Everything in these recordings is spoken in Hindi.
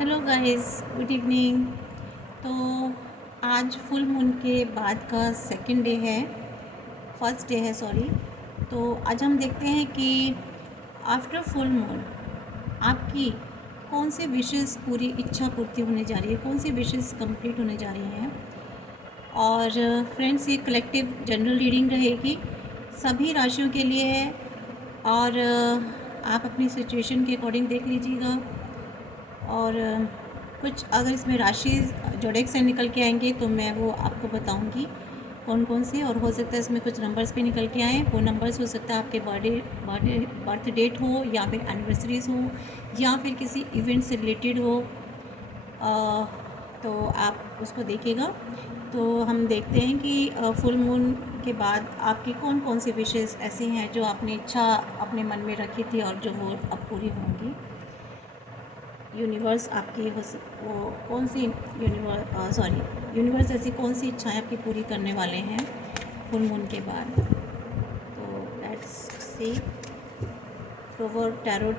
Hello guys, good evening. तो आज फुल मून के बाद का सेकंड डे है, फर्स्ट डे है सॉरी। तो आज हम देखते हैं कि आफ्टर फुल मून आपकी कौन सी विशेस पूरी इच्छा पूर्ति होने जा रही है, कौन सी विशेस कंप्लीट होने जा रही हैं। और फ्रेंड्स, ये कलेक्टिव जनरल रीडिंग रहेगी, सभी राशियों के लिए है। और आप अपनी सिचुएशन के अकॉर्डिंग देख लीजिएगा। और कुछ अगर इसमें राशि जोड़े से निकल के आएंगे तो मैं वो आपको बताऊंगी कौन कौन से। और हो सकता है इसमें कुछ नंबर्स भी निकल के आएँ। वो नंबर्स हो सकता है आपके बर्थ डेट हो, या फिर एनिवर्सरीज हो, या फिर किसी इवेंट से रिलेटेड हो। तो आप उसको देखिएगा। तो हम देखते हैं कि फुल मून के बाद आपकी कौन कौन सी विशेष ऐसी हैं जो आपने इच्छा अपने मन में रखी थी और जो वो अब पूरी होंगी। यूनिवर्स आपकी वो कौन सी यूनिवर्स ऐसी कौन सी इच्छाएं आपकी पूरी करने वाले हैं फुल मून के बाद। तो let's see proverb tarot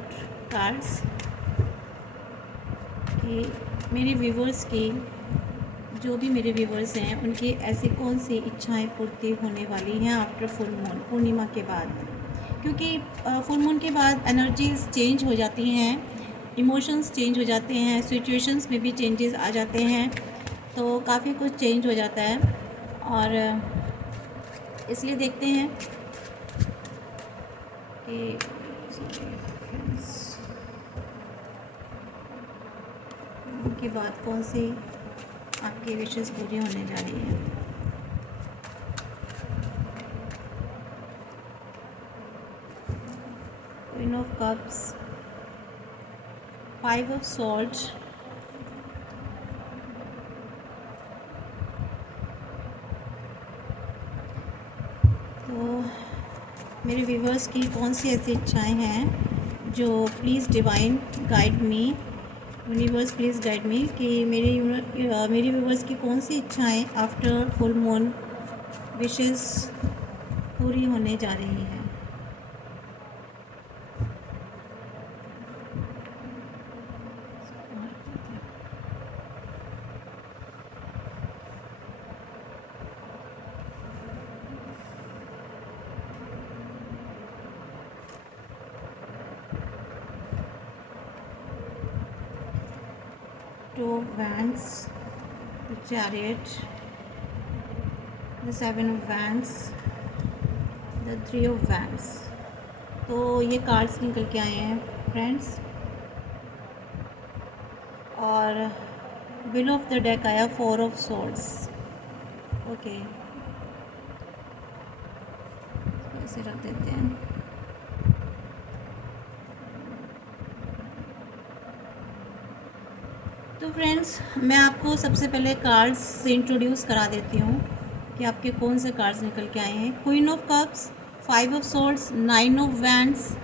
cards कि मेरे व्यूवर्स की, जो भी मेरे व्यूवर्स हैं उनकी ऐसी कौन सी इच्छाएं पूर्ति होने वाली हैं आफ्टर फुल मून, पूर्णिमा के बाद। क्योंकि फुल मून के बाद एनर्जीज चेंज हो जाती हैं, इमोशंस चेंज हो जाते हैं, सिचुएशंस में भी चेंजेस आ जाते हैं। तो काफ़ी कुछ चेंज हो जाता है। और इसलिए देखते हैं कि उनके बाद कौन सी आपकी विशेष पूरी होने जा रही है। Queen of cups, 5 of swords, तो मेरे व्यूवर्स की कौन सी ऐसी इच्छाएं हैं जो please divine guide me, universe please guide me कि मेरी व्यूवर्स की कौन सी इच्छाएं आफ्टर फुल मून विशेस पूरी होने जा रही हैं। Two of Wands, the Chariot, the 7 of Wands, the 3 of Wands। तो ये कार्ड्स निकल के आए हैं फ्रेंड्स। और बिलो ऑफ द डेक आया 4 ऑफ सॉर्ड्स। ओके, ऐसे रख देते हैं। तो फ्रेंड्स, मैं आपको सबसे पहले कार्ड्स से इंट्रोड्यूस करा देती हूँ कि आपके कौन से कार्ड्स निकल के आए हैं। Queen of cups, 5 of swords, 9 of wands,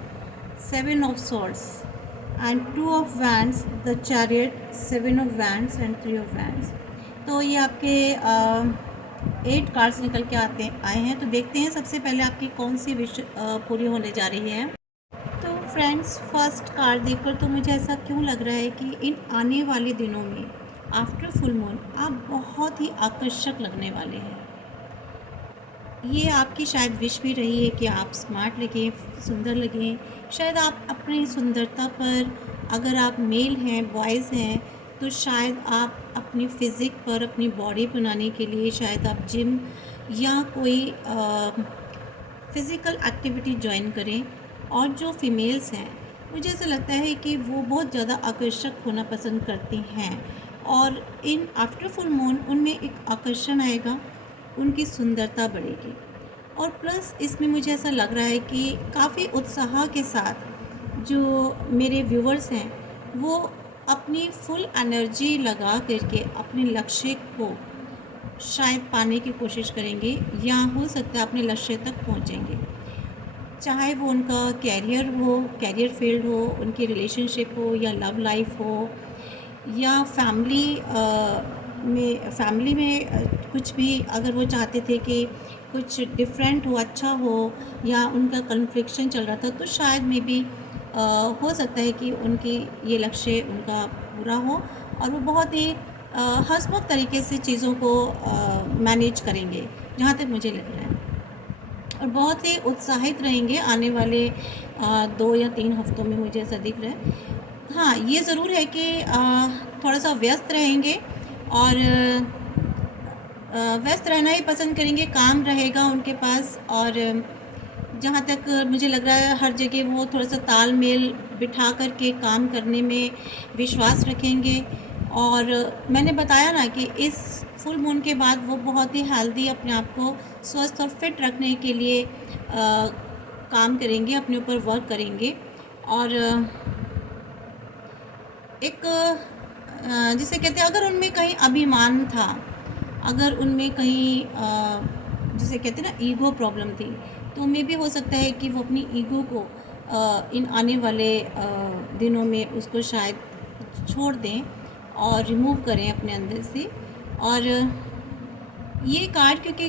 7 of swords and 2 of wands, the chariot, 7 of wands and 3 of wands. तो ये आपके 8 कार्ड्स निकल के आए हैं। तो देखते हैं सबसे पहले आपकी कौन सी विश पूरी होने जा रही है। तो फ्रेंड्स, फर्स्ट कार्ड देखकर तो मुझे ऐसा क्यों लग रहा है कि इन आने वाले दिनों में आफ्टर फुल मून आप बहुत ही आकर्षक लगने वाले हैं। ये आपकी शायद विश भी रही है कि आप स्मार्ट लगें, सुंदर लगें। शायद आप अपनी सुंदरता पर, अगर आप मेल हैं, बॉयज़ हैं, तो शायद आप अपनी फ़िज़िक पर, अपनी बॉडी बनाने के लिए शायद आप जिम या कोई फ़िज़िकल एक्टिविटी ज्वाइन करें। और जो फीमेल्स हैं, मुझे ऐसा लगता है कि वो बहुत ज़्यादा आकर्षक होना पसंद करती हैं। और इन आफ्टर फुल मून उनमें एक आकर्षण आएगा, उनकी सुंदरता बढ़ेगी। और प्लस इसमें मुझे ऐसा लग रहा है कि काफ़ी उत्साह के साथ जो मेरे व्यूवर्स हैं वो अपनी फुल एनर्जी लगा करके अपने लक्ष्य को शायद पाने की कोशिश करेंगे, या हो सकता है अपने लक्ष्य तक पहुंचेंगे। चाहे वो उनका कैरियर हो, कैरियर फील्ड हो, उनकी रिलेशनशिप हो, या लव लाइफ हो, या फैमिली में कुछ भी अगर वो चाहते थे कि कुछ डिफरेंट हो, अच्छा हो, या उनका कन्फ्लिक्शन चल रहा था, तो शायद मे बी हो सकता है कि उनकी ये लक्ष्य उनका पूरा हो और वो बहुत ही हँसमुख तरीके से चीज़ों को मैनेज करेंगे, जहाँ तक मुझे लग रहा है। और बहुत ही उत्साहित रहेंगे आने वाले 2 या 3 हफ्तों में, मुझे ऐसा दिख रहा है। हाँ, ये ज़रूर है कि थोड़ा-सा व्यस्त रहेंगे और व्यस्त रहना ही पसंद करेंगे, काम रहेगा उनके पास। और जहाँ तक मुझे लग रहा है हर जगह वो थोड़ा-सा तालमेल बिठा कर के काम करने में विश्वास रखेंगे। और मैंने बताया ना कि इस फुल मून के बाद वो बहुत ही हेल्दी, अपने आप को स्वस्थ और फिट रखने के लिए काम करेंगे, अपने ऊपर वर्क करेंगे। और एक जिसे कहते हैं, अगर उनमें कहीं अभिमान था, अगर उनमें कहीं जिसे कहते हैं ना ईगो प्रॉब्लम थी, तो मे भी हो सकता है कि वो अपनी ईगो को इन आने वाले दिनों में उसको शायद छोड़ दें और रिमूव करें अपने अंदर से। और ये कार्ड क्योंकि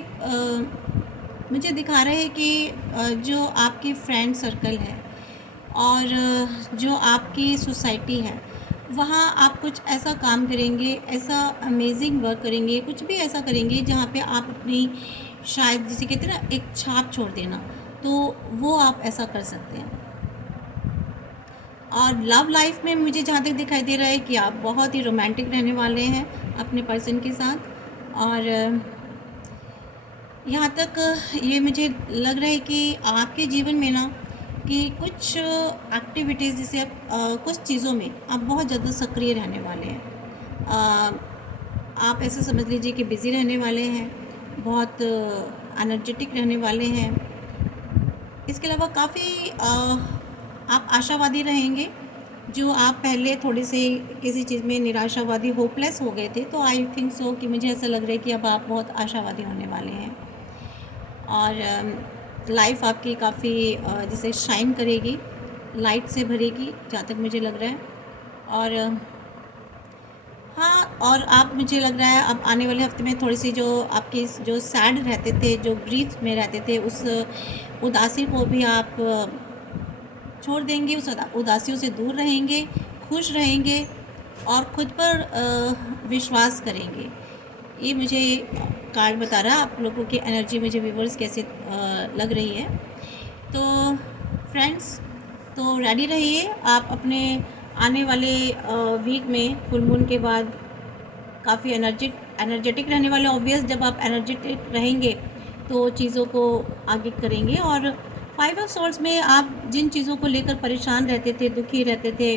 मुझे दिखा रहे हैं कि जो आपकी फ्रेंड सर्कल है और जो आपकी सोसाइटी है, वहाँ आप कुछ ऐसा काम करेंगे, ऐसा अमेजिंग वर्क करेंगे, कुछ भी ऐसा करेंगे जहाँ पे आप अपनी शायद जिसे कहते हैं ना एक छाप छोड़ देना, तो वो आप ऐसा कर सकते हैं। और लव लाइफ में मुझे जहाँ तक दिखाई दे रहा है कि आप बहुत ही रोमांटिक रहने वाले हैं अपने पर्सन के साथ। और यहाँ तक ये मुझे लग रहा है कि आपके जीवन में ना कि कुछ एक्टिविटीज़ जैसे कुछ चीज़ों में आप बहुत ज़्यादा सक्रिय रहने वाले हैं। आप ऐसा समझ लीजिए कि बिज़ी रहने वाले हैं, बहुत एनर्जेटिक रहने वाले हैं। इसके अलावा काफ़ी आप आशावादी रहेंगे। जो आप पहले थोड़े से किसी चीज़ में निराशावादी, होपलेस हो गए थे, तो आई थिंक सो कि मुझे ऐसा लग रहा है कि अब आप बहुत आशावादी होने वाले हैं। और लाइफ आपकी काफ़ी जैसे शाइन करेगी, लाइट से भरेगी, जहाँ तक मुझे लग रहा है। और हाँ, और आप मुझे लग रहा है अब आने वाले हफ्ते में थोड़ी सी जो आपकी जो सैड रहते थे, जो ग्रीफ में रहते थे, उस उदासी को भी आप छोड़ देंगे, उस उदासियों से दूर रहेंगे, खुश रहेंगे और ख़ुद पर विश्वास करेंगे। ये मुझे कार्ड बता रहा है। आप लोगों की एनर्जी मुझे व्यूवर्स कैसे लग रही है। तो फ्रेंड्स, तो रेडी रहिए। आप अपने आने वाले वीक में फुल मून के बाद काफ़ी एनर्जेटिक रहने वाले। ऑब्वियस, जब आप एनर्जेटिक रहेंगे तो चीज़ों को आगे करेंगे। और 5 ऑफ सोर्ड्स में आप जिन चीज़ों को लेकर परेशान रहते थे, दुखी रहते थे,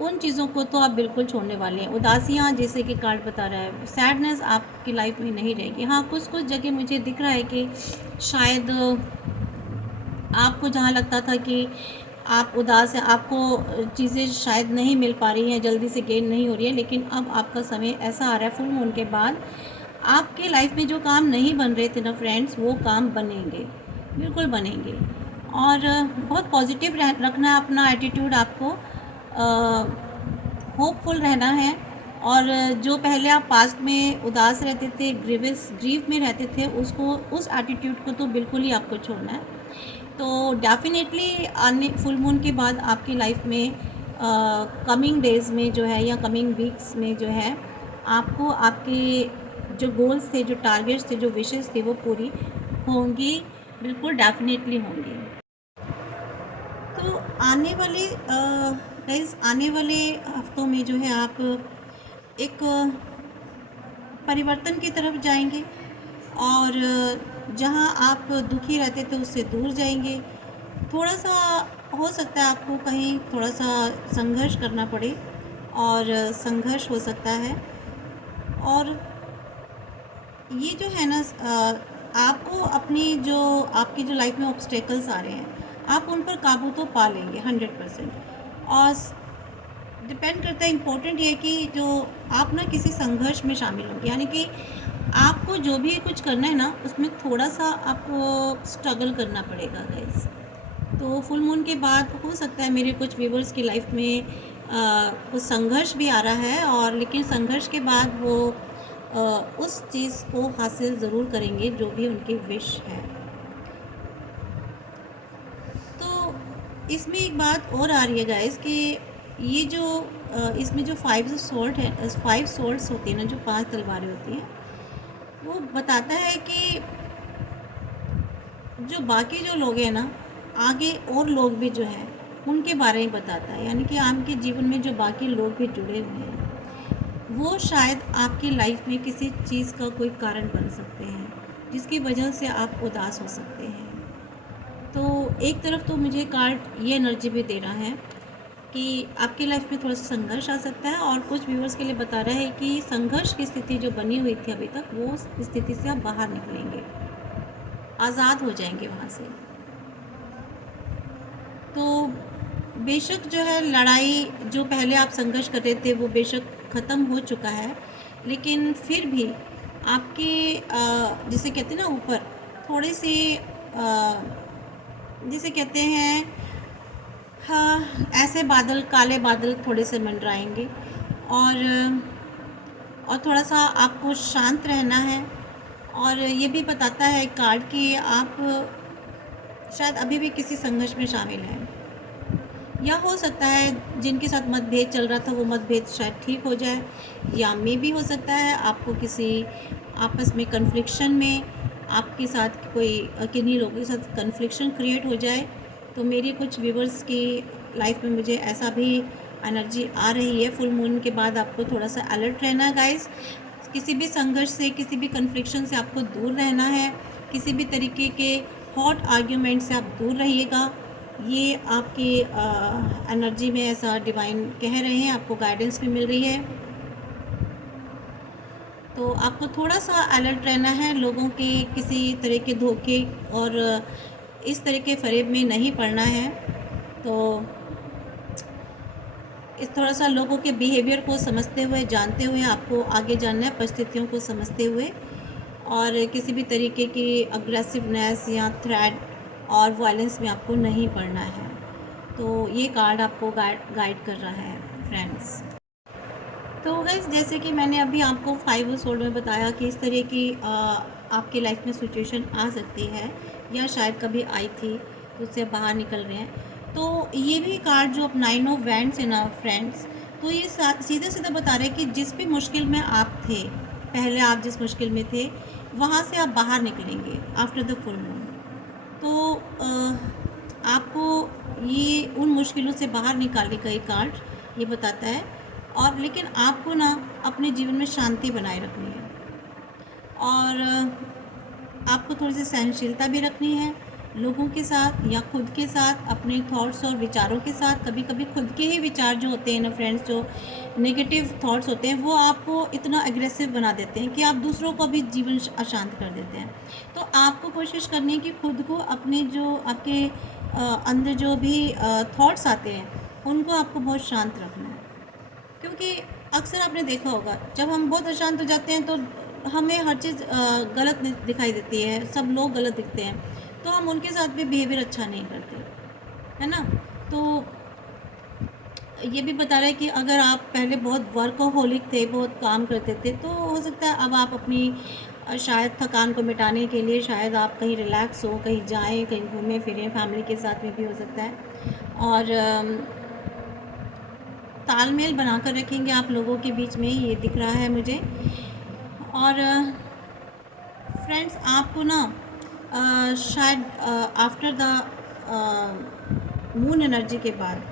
उन चीज़ों को तो आप बिल्कुल छोड़ने वाले हैं। उदासियाँ, जैसे कि कार्ड बता रहा है, सैडनेस आपकी लाइफ में नहीं रहेगी। हाँ, कुछ जगह मुझे दिख रहा है कि शायद आपको जहाँ लगता था कि आप उदास हैं, आपको चीज़ें शायद नहीं मिल पा रही हैं, जल्दी से गेन नहीं हो रही है, लेकिन अब आपका समय ऐसा आ रहा है फुल मून के बाद, आपके लाइफ में जो काम नहीं बन रहे थे ना फ्रेंड्स, वो काम बनेंगे, बिल्कुल बनेंगे। और बहुत पॉजिटिव रखना है अपना एटीट्यूड, आपको होपफुल रहना है। और जो पहले आप पास्ट में उदास रहते थे, ग्रीफ में रहते थे, उसको, उस एटीट्यूड को तो बिल्कुल ही आपको छोड़ना है। तो डेफिनेटली आने फुल मून के बाद आपकी लाइफ में कमिंग डेज़ में जो है, या कमिंग वीक्स में जो है, आपको आपके जो गोल्स थे, जो टारगेट्स थे, जो विशेस थे, वो पूरी होंगी, बिल्कुल डेफिनेटली होंगी। तो आने वाले हफ्तों में जो है आप एक परिवर्तन की तरफ जाएंगे। और जहां आप दुखी रहते थे उससे दूर जाएंगे। थोड़ा सा हो सकता है आपको कहीं थोड़ा सा संघर्ष करना पड़े, और संघर्ष हो सकता है। और ये जो है ना, आपको अपनी जो आपकी जो लाइफ में ऑब्स्टेकल्स आ रहे हैं, आप उन पर काबू तो पा लेंगे 100%। और डिपेंड करता है, इम्पोर्टेंट ये कि जो आप ना किसी संघर्ष में शामिल होंगे, यानी कि आपको जो भी कुछ करना है ना, उसमें थोड़ा सा आपको स्ट्रगल करना पड़ेगा गाइस। तो फुल मून के बाद हो सकता है मेरे कुछ व्यूवर्स की लाइफ में कुछ संघर्ष भी आ रहा है, और लेकिन संघर्ष के बाद वो उस चीज़ को हासिल ज़रूर करेंगे जो भी उनकी विश है। तो इसमें एक बात और आ रही है गाइस कि ये जो इसमें जो 5 सोल्स होती हैं ना, जो 5 तलवारें होती हैं, वो बताता है कि जो बाकी जो लोग हैं ना, आगे और लोग भी जो हैं उनके बारे में बताता है। यानी कि आपके जीवन में जो बाकी लोग भी जुड़े हुए हैं, वो शायद आपकी लाइफ में किसी चीज़ का कोई कारण बन सकते हैं, जिसकी वजह से आप उदास हो सकते हैं। तो एक तरफ तो मुझे कार्ड ये एनर्जी भी दे रहा है कि आपकी लाइफ में थोड़ा-सा संघर्ष आ सकता है, और कुछ व्यूअर्स के लिए बता रहा है कि संघर्ष की स्थिति जो बनी हुई थी अभी तक, वो स्थिति से आप बाहर निकलेंगे, आज़ाद हो जाएंगे वहाँ से। तो बेशक जो है लड़ाई, जो पहले आप संघर्ष कर रहे थे, वो बेशक ख़त्म हो चुका है, लेकिन फिर भी आपके जिसे कहते हैं ना ऊपर थोड़ी सी जिसे कहते हैं, हाँ, ऐसे बादल, काले बादल थोड़े से मंडराएंगे, और थोड़ा-सा आपको शांत रहना है। और ये भी बताता है कार्ड कि आप शायद अभी भी किसी संघर्ष में शामिल हैं, या हो सकता है जिनके साथ मतभेद चल रहा था वो मतभेद शायद ठीक हो जाए, या मे भी हो सकता है आपको किसी आपस में कन्फ्लिक्शन में आपके साथ कोई किन्हीं लोगों के साथ कन्फ्लिक्शन क्रिएट हो जाए। तो मेरे कुछ व्यूवर्स की लाइफ में मुझे ऐसा भी एनर्जी आ रही है। फुल मून के बाद आपको थोड़ा सा अलर्ट रहना है गाइस, किसी भी संघर्ष से, किसी भी कन्फ्लिक्शन से आपको दूर रहना है, किसी भी तरीके के हॉट आर्ग्यूमेंट से आप दूर रहिएगा। ये आपकी एनर्जी में ऐसा डिवाइन कह रहे हैं, आपको गाइडेंस भी मिल रही है। तो आपको थोड़ा सा अलर्ट रहना है, लोगों के किसी तरह के धोखे और इस तरह के फरेब में नहीं पड़ना है। तो इस थोड़ा सा लोगों के बिहेवियर को समझते हुए, जानते हुए आपको आगे जानना है, परिस्थितियों को समझते हुए, और किसी भी तरीके की अग्रेसिवनेस या थ्रेट और वायलेंस में आपको नहीं पड़ना है। तो ये कार्ड आपको गाइड कर रहा है फ्रेंड्स। तो गाइस, जैसे कि मैंने अभी आपको 5 सोल्ड में बताया कि इस तरह की आपकी लाइफ में सिचुएशन आ सकती है, या शायद कभी आई थी, तो उससे बाहर निकल रहे हैं। तो ये भी कार्ड जो अब 9 ऑफ वैंड्स है ना फ्रेंड्स, तो ये सीधा सीधा बता रहे हैं कि जिस भी मुश्किल में आप थे, पहले आप जिस मुश्किल में थे, वहाँ से आप बाहर निकलेंगे आफ्टर द फुल मून। तो आपको ये उन मुश्किलों से बाहर निकालने का ये कार्ड ये बताता है। और लेकिन आपको ना अपने जीवन में शांति बनाए रखनी है, और आपको थोड़ी सी सहनशीलता भी रखनी है लोगों के साथ या खुद के साथ, अपने थॉट्स और विचारों के साथ। कभी कभी खुद के ही विचार जो होते हैं ना फ्रेंड्स, जो नेगेटिव थॉट्स होते हैं, वो आपको इतना एग्रेसिव बना देते हैं कि आप दूसरों को भी जीवन अशांत कर देते हैं। तो आपको कोशिश करनी है कि खुद को, अपने जो आपके अंदर जो भी थॉट्स आते हैं, उनको आपको बहुत शांत रखना है। क्योंकि अक्सर आपने देखा होगा, जब हम बहुत अशांत हो जाते हैं तो हमें हर चीज़ गलत दिखाई देती है, सब लोग गलत दिखते हैं, तो हम उनके साथ भी बिहेवियर अच्छा नहीं करते, है ना। तो ये भी बता रहा है कि अगर आप पहले बहुत वर्कहोलिक थे, बहुत काम करते थे, तो हो सकता है अब आप अपनी शायद थकान को मिटाने के लिए शायद आप कहीं रिलैक्स हो, कहीं जाएं, कहीं घूमें फिरें, फैमिली के साथ में भी हो सकता है। और तालमेल बनाकर रखेंगे आप लोगों के बीच में, ये दिख रहा है मुझे। और फ्रेंड्स, आपको ना शायद आफ्टर द मून एनर्जी के बाद,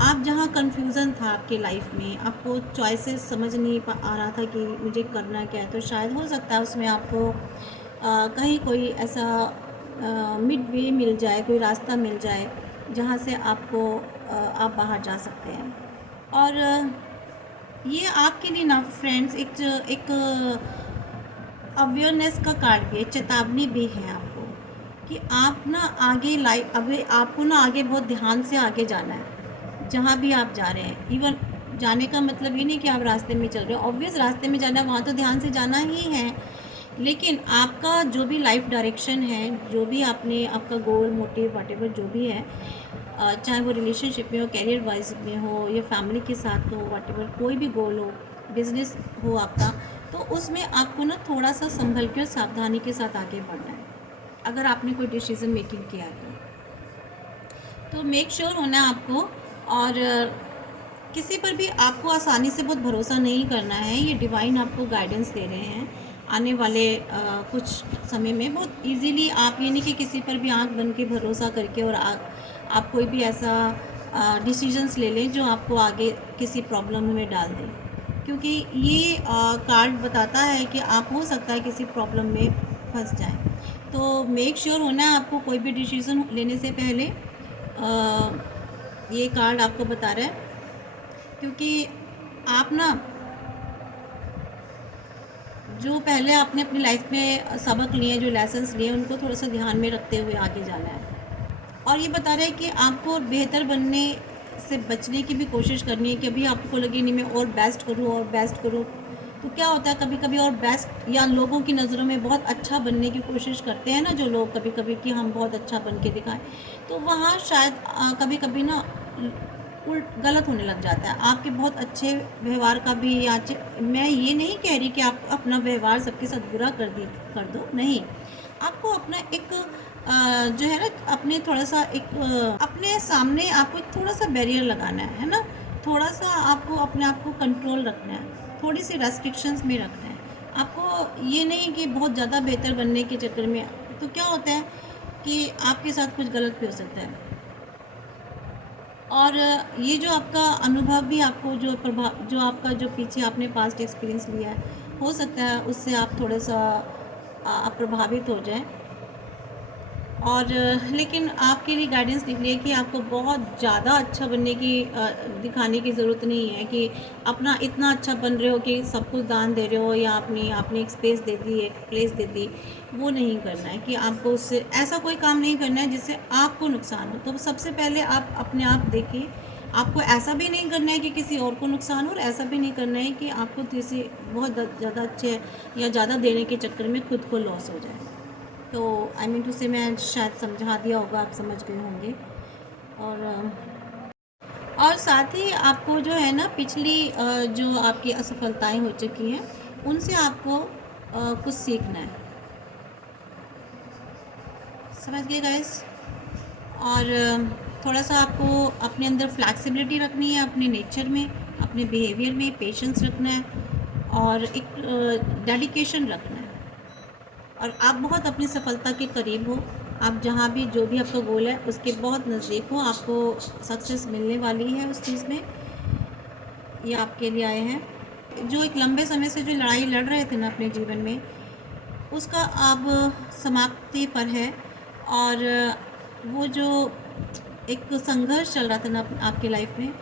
आप जहाँ कन्फ्यूज़न था आपके लाइफ में, आपको चॉइसेस समझ नहीं आ रहा था कि मुझे करना क्या है, तो शायद हो सकता है उसमें आपको कहीं कोई ऐसा मिड वे मिल जाए, कोई रास्ता मिल जाए जहाँ से आपको आप बाहर जा सकते हैं। और ये आपके लिए ना फ्रेंड्स एक अवेयरनेस का कार्ड भी है, चेतावनी भी है आपको कि आप ना आगे लाइफ, अभी आपको ना आगे बहुत ध्यान से आगे जाना है जहाँ भी आप जा रहे हैं। इवन जाने का मतलब ये नहीं कि आप रास्ते में चल रहे हो, ऑब्वियस रास्ते में जाना है, वहाँ तो ध्यान से जाना ही है, लेकिन आपका जो भी लाइफ डायरेक्शन है, जो भी आपने, आपका गोल, मोटिव, व्हाटएवर जो भी है, चाहे वो रिलेशनशिप में हो, कैरियर वाइज में हो, या फैमिली के साथ हो, व्हाटएवर कोई भी गोल हो, बिजनेस हो आपका, तो उसमें आपको ना थोड़ा सा संभल के और सावधानी के साथ आगे बढ़ना है, अगर आपने कोई डिसीज़न मेकिंग किया है तो मेक श्योर होना है आपको। और किसी पर भी आपको आसानी से बहुत भरोसा नहीं करना है। ये डिवाइन आपको गाइडेंस दे रहे हैं आने वाले कुछ समय में बहुत इजीली। आप ये नहीं कि किसी पर भी आंख बन के भरोसा करके और आप कोई भी ऐसा डिसीजंस ले लें जो आपको आगे किसी प्रॉब्लम में डाल दें, क्योंकि ये कार्ड बताता है कि आप हो सकता है किसी प्रॉब्लम में फंस जाएं। तो मेक श्योर होना है आपको कोई भी डिसीज़न लेने से पहले। ये कार्ड आपको बता रहा है, क्योंकि आप ना जो पहले आपने अपनी लाइफ में सबक लिए, जो लेसन्स लिए, उनको थोड़ा सा ध्यान में रखते हुए आगे जाना है। और ये बता रहा है कि आपको बेहतर बनने से बचने की भी कोशिश करनी है कि अभी आपको लगे नहीं मैं और बेस्ट करूँ और बेस्ट करूँ। तो क्या होता है कभी कभी और बेस्ट या लोगों की नज़रों में बहुत अच्छा बनने की कोशिश करते हैं ना जो लोग, कभी कभी कि हम बहुत अच्छा बन के दिखाएं, तो वहाँ शायद कभी कभी ना गलत होने लग जाता है। आपके बहुत अच्छे व्यवहार का भी मैं ये नहीं कह रही कि आप अपना व्यवहार सबके साथ बुरा कर दो, नहीं। आपको अपना एक जो है ना अपने थोड़ा सा एक अपने सामने आपको एक थोड़ा सा बैरियर लगाना है ना। थोड़ा सा आपको अपने आप को कंट्रोल रखना है, थोड़ी सी रेस्ट्रिक्शंस में रखना है आपको। ये नहीं कि बहुत ज़्यादा बेहतर बनने के चक्कर में, तो क्या होता है कि आपके साथ कुछ गलत भी हो सकता है। और ये जो आपका अनुभव भी आपको जो आपका जो पीछे आपने पास्ट एक्सपीरियंस लिया है, हो सकता है उससे आप थोड़ा सा आप प्रभावित हो जाएं। और लेकिन आपके लिए गाइडेंस निकली है कि आपको बहुत ज़्यादा अच्छा बनने की दिखाने की ज़रूरत नहीं है कि अपना इतना अच्छा बन रहे हो कि सब कुछ दान दे रहे हो या आपने एक स्पेस दे दी, एक प्लेस दे दी। वो नहीं करना है कि आपको उससे ऐसा कोई काम नहीं करना है जिससे आपको नुकसान हो। तो सबसे पहले आप अपने आप देखिए। आपको ऐसा भी नहीं करना है कि किसी और को नुकसान हो, और ऐसा भी नहीं करना है कि आपको किसी बहुत ज़्यादा अच्छे या ज़्यादा देने के चक्कर में खुद को लॉस हो जाए। तो आई मीन टू से मैं शायद समझा दिया होगा, आप समझ गए होंगे। और साथ ही आपको जो है ना पिछली जो आपकी असफलताएं हो चुकी हैं उनसे आपको कुछ सीखना है, समझ गए गाइस। और थोड़ा सा आपको अपने अंदर फ्लैक्सिबिलिटी रखनी है, अपने नेचर में, अपने बिहेवियर में पेशेंस रखना है और एक डेडिकेशन रखना है। और आप बहुत अपनी सफलता के करीब हो। आप जहाँ भी जो भी आपका गोल है उसके बहुत नज़दीक हो, आपको सक्सेस मिलने वाली है उस चीज़ में। ये आपके लिए आए हैं जो एक लंबे समय से जो लड़ाई लड़ रहे थे ना अपने जीवन में, उसका अब समाप्ति पर है। और वो जो एक संघर्ष चल रहा था ना आपकी लाइफ में,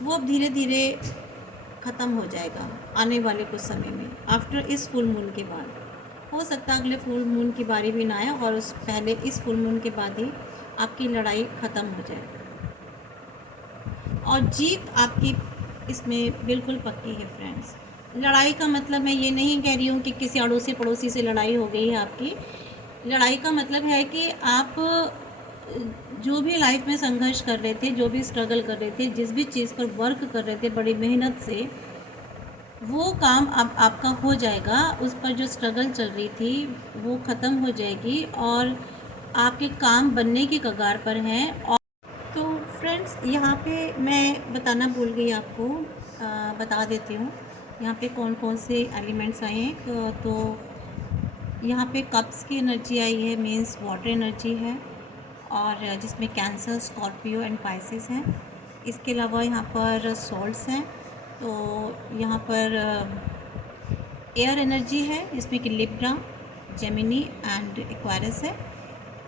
वो अब धीरे धीरे ख़त्म हो जाएगा आने वाले कुछ समय में। आफ्टर इस फुल मून के बाद, हो सकता है अगले फुल मून की बारी भी ना आए और उस पहले इस फुल मून के बाद ही आपकी लड़ाई ख़त्म हो जाए और जीत आपकी इसमें बिल्कुल पक्की है फ्रेंड्स। लड़ाई का मतलब मैं ये नहीं कह रही हूँ कि किसी अड़ोसी पड़ोसी से लड़ाई हो गई है आपकी। लड़ाई का मतलब है कि आप जो भी लाइफ में संघर्ष कर रहे थे, जो भी स्ट्रगल कर रहे थे, जिस भी चीज़ पर वर्क कर रहे थे बड़ी मेहनत से, वो काम अब आपका हो जाएगा। उस पर जो स्ट्रगल चल रही थी वो ख़त्म हो जाएगी और आपके काम बनने की कगार पर हैं। और तो फ्रेंड्स यहाँ पे मैं बताना भूल गई आपको, बता देती हूँ यहाँ पे कौन कौन से एलिमेंट्स आए हैं। तो यहाँ पे कप्स की एनर्जी आई है, मीन्स वाटर एनर्जी है, और जिसमें कैंसर, स्कॉर्पियो एंड पाइसेस हैं। इसके अलावा यहाँ पर सोल्स हैं। तो यहाँ पर एयर एनर्जी है जिसमें कि लिब्रा, जेमिनी एंड एक्वारिस है।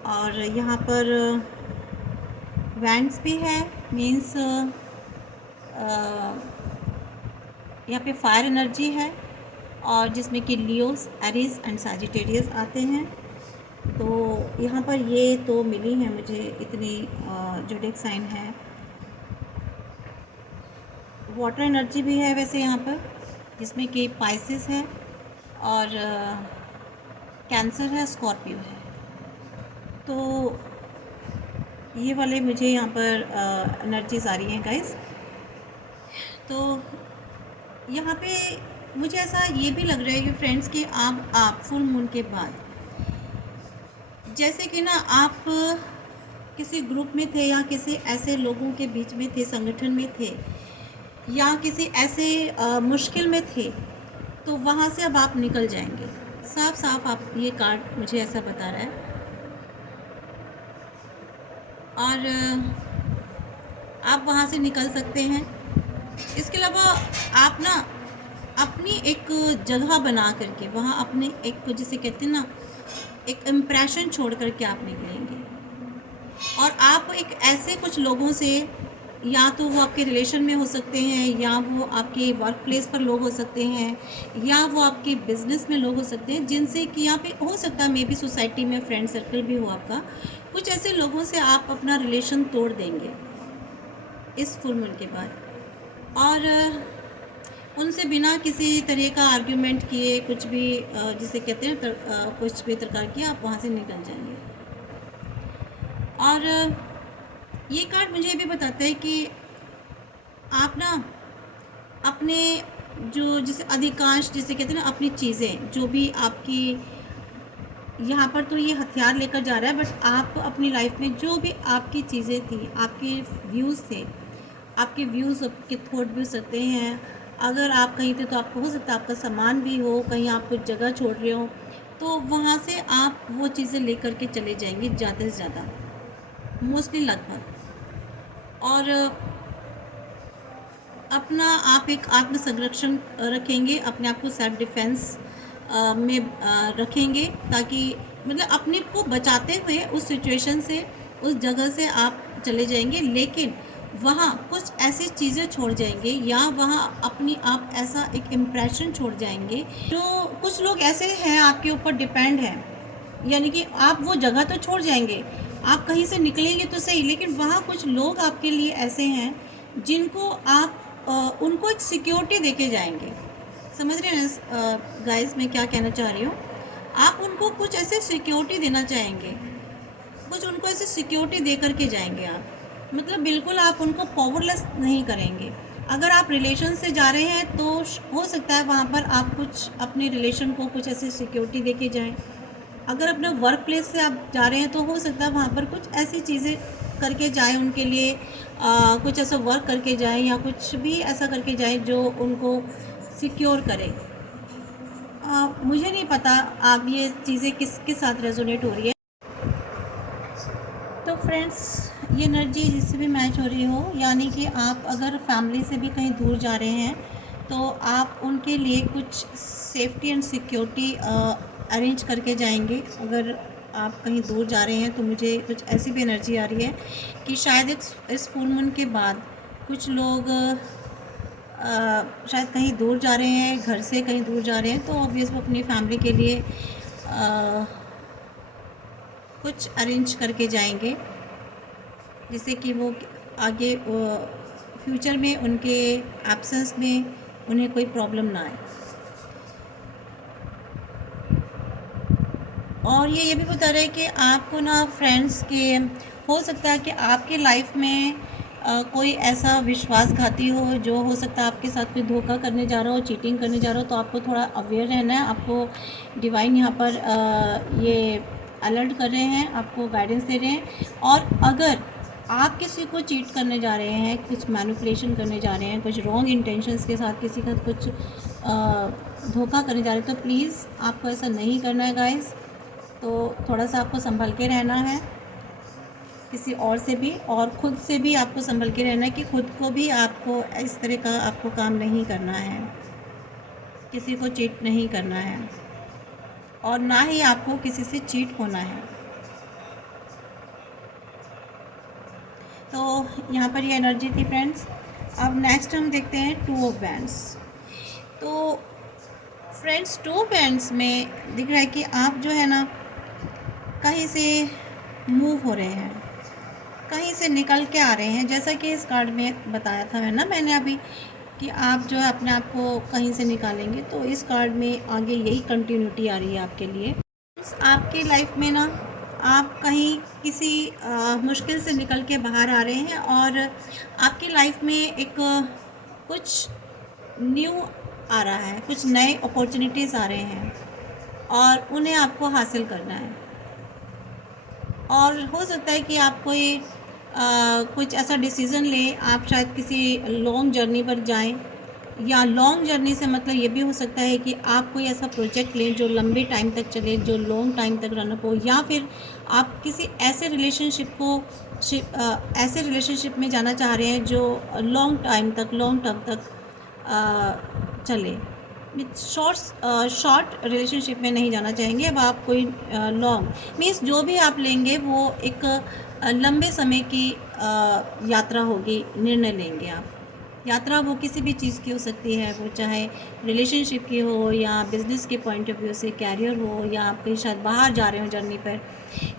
और यहाँ पर वैंड्स भी है, मीन्स यहाँ पे फायर एनर्जी है और जिसमें कि लियोस, एरीज एंड सैजिटेरियस आते हैं। तो यहाँ पर ये तो मिली है मुझे इतनी ज़ोडिएक साइन है। वाटर एनर्जी भी है वैसे यहाँ पर, जिसमें कि पाइसेस है और कैंसर है, स्कॉर्पियो है। तो ये वाले मुझे यहाँ पर एनर्जीज आ रही हैं गाइस। तो यहाँ पे मुझे ऐसा ये भी लग रहा है कि फ्रेंड्स कि आप फुल मून के बाद जैसे कि ना आप किसी ग्रुप में थे या किसी ऐसे लोगों के बीच में थे, संगठन में थे, या किसी ऐसे मुश्किल में थे, तो वहाँ से अब आप निकल जाएंगे। साफ साफ आप ये कार्ड मुझे ऐसा बता रहा है। और आप वहाँ से निकल सकते हैं। इसके अलावा आप ना अपनी एक जगह बना करके वहाँ अपने एक, जिसे कहते हैं ना, एक इम्प्रेशन छोड़ करके आप निकलेंगे। और आप एक ऐसे कुछ लोगों से, या तो वो आपके रिलेशन में हो सकते हैं, या वो आपके वर्क प्लेस पर लोग हो सकते हैं, या वो आपके बिजनेस में लोग हो सकते हैं, जिनसे कि यहाँ पे हो सकता है मे बी सोसाइटी में फ्रेंड सर्कल भी हो आपका, कुछ ऐसे लोगों से आप अपना रिलेशन तोड़ देंगे इस फुल मून के बाद। और उनसे बिना किसी तरह का आर्ग्यूमेंट किए, कुछ भी जिसे कहते हैं कुछ भी तर्क किए, आप वहाँ से निकल जाएंगे। और ये कार्ड मुझे भी बताता है कि आप ना अपने जो, जिसे अधिकांश, जिसे कहते हैं ना, अपनी चीज़ें जो भी आपकी, यहाँ पर तो ये हथियार लेकर जा रहा है, बट आप अपनी लाइफ में जो भी आपकी चीज़ें थी, आपके व्यूज़ थे, आपके व्यूज़, आपके थॉट भी हो सकते हैं। अगर आप कहीं थे तो आपको हो सकता है आपका सामान भी हो, कहीं आप कुछ जगह छोड़ रहे हो, तो वहाँ से आप वो चीज़ें लेकर के चले जाएंगे ज़्यादा से ज़्यादा, मोस्टली लगभग। और अपना आप एक आत्म संरक्षण रखेंगे, अपने आप को सेल्फ डिफेंस में रखेंगे, ताकि मतलब अपने को बचाते हुए उस सिचुएशन से, उस जगह से आप चले जाएंगे। लेकिन वहाँ कुछ ऐसी चीज़ें छोड़ जाएंगे, या वहाँ अपनी आप ऐसा एक इम्प्रेशन छोड़ जाएंगे। जो कुछ लोग ऐसे हैं आपके ऊपर डिपेंड हैं, यानी कि आप वो जगह तो छोड़ जाएंगे, आप कहीं से निकलेंगे तो सही, लेकिन वहाँ कुछ लोग आपके लिए ऐसे हैं जिनको आप उनको एक सिक्योरिटी देके जाएंगे। समझ रहे हैं गाइस मैं क्या कहना चाह रही हूँ? आप उनको कुछ ऐसे सिक्योरिटी देना चाहेंगे, कुछ उनको ऐसे सिक्योरिटी दे करके जाएंगे आप, मतलब बिल्कुल आप उनको पावरलेस नहीं करेंगे। अगर आप रिलेशन से जा रहे हैं तो हो सकता है वहाँ पर आप कुछ अपने रिलेशन को कुछ ऐसी सिक्योरिटी दे के जाएँ। अगर अपने वर्क प्लेस से आप जा रहे हैं तो हो सकता है वहाँ पर कुछ ऐसी चीज़ें करके जाएं उनके लिए, कुछ ऐसा वर्क करके जाएं, या कुछ भी ऐसा करके जाएं जो उनको सिक्योर करे। मुझे नहीं पता आप ये चीज़ें किसके साथ रेजोनेट हो रही है। तो फ्रेंड्स, ये एनर्जी जिससे भी मैच हो रही हो, यानी कि आप अगर फैमिली से भी कहीं दूर जा रहे हैं तो आप उनके लिए कुछ सेफ्टी एंड सिक्योरिटी अरेंज करके जाएंगे। अगर आप कहीं दूर जा रहे हैं तो मुझे कुछ ऐसी भी एनर्जी आ रही है कि शायद इस फुल मून के बाद कुछ लोग शायद कहीं दूर जा रहे हैं, घर से कहीं दूर जा रहे हैं, तो ऑब्वियस वो अपनी फैमिली के लिए कुछ अरेंज करके जाएंगे, जिससे कि वो आगे फ्यूचर में उनके एब्सेंस में उन्हें कोई प्रॉब्लम ना आए। और ये भी बता रहे हैं कि आपको ना फ्रेंड्स के, हो सकता है कि आपके लाइफ में कोई ऐसा विश्वासघाती हो, जो हो सकता है आपके साथ कोई धोखा करने जा रहा हो, चीटिंग करने जा रहा हो, तो आपको थोड़ा अवेयर रहना है। आपको डिवाइन यहाँ पर ये अलर्ट कर रहे हैं, आपको गाइडेंस दे रहे हैं। और अगर आप किसी को चीट करने जा रहे हैं, कुछ मैनिपुलेशन करने जा रहे हैं, कुछ रॉन्ग इंटेंशंस के साथ किसी का कुछ धोखा करने जा रहे हैं, तो प्लीज़ आपको ऐसा नहीं करना है गाइस। तो थोड़ा सा आपको संभल के रहना है, किसी और से भी और ख़ुद से भी आपको संभल के रहना है, कि खुद को भी आपको इस तरह का आपको काम नहीं करना है, किसी को चीट नहीं करना है, और ना ही आपको किसी से चीट होना है। तो यहाँ पर ये एनर्जी थी फ्रेंड्स। अब नेक्स्ट हम देखते हैं 2 ऑफ वैंड्स। तो फ्रेंड्स 2 ऑफ वैंड्स में दिख रहा है कि आप जो है ना कहीं से मूव हो रहे हैं, कहीं से निकल के आ रहे हैं, जैसा कि इस कार्ड में बताया था है ना मैंने अभी, कि आप जो है अपने आप को कहीं से निकालेंगे। तो इस कार्ड में आगे यही कंटिन्यूटी आ रही है आपके लिए। आपकी लाइफ में ना आप कहीं किसी मुश्किल से निकल के बाहर आ रहे हैं, और आपकी लाइफ में एक कुछ न्यू आ रहा है, कुछ नए अपॉर्चुनिटीज़ आ रहे हैं, और उन्हें आपको हासिल करना है। और हो सकता है कि आप कोई कुछ ऐसा डिसीज़न लें, आप शायद किसी लॉन्ग जर्नी पर जाएं, या लॉन्ग जर्नी से मतलब ये भी हो सकता है कि आप कोई ऐसा प्रोजेक्ट लें जो लंबे टाइम तक चले, जो लॉन्ग टाइम तक रन अप हो, या फिर आप किसी ऐसे ऐसे रिलेशनशिप में जाना चाह रहे हैं जो लॉन्ग टर्म तक चले। शॉर्ट रिलेशनशिप में नहीं जाना चाहेंगे। अब आप कोई लॉन्ग मीन्स जो भी आप लेंगे वो एक लंबे समय की यात्रा होगी, निर्णय लेंगे आप। यात्रा वो किसी भी चीज़ की हो सकती है, वो चाहे रिलेशनशिप की हो या बिज़नेस के पॉइंट ऑफ व्यू से कैरियर हो, या आप कहीं शायद बाहर जा रहे हो जर्नी पर,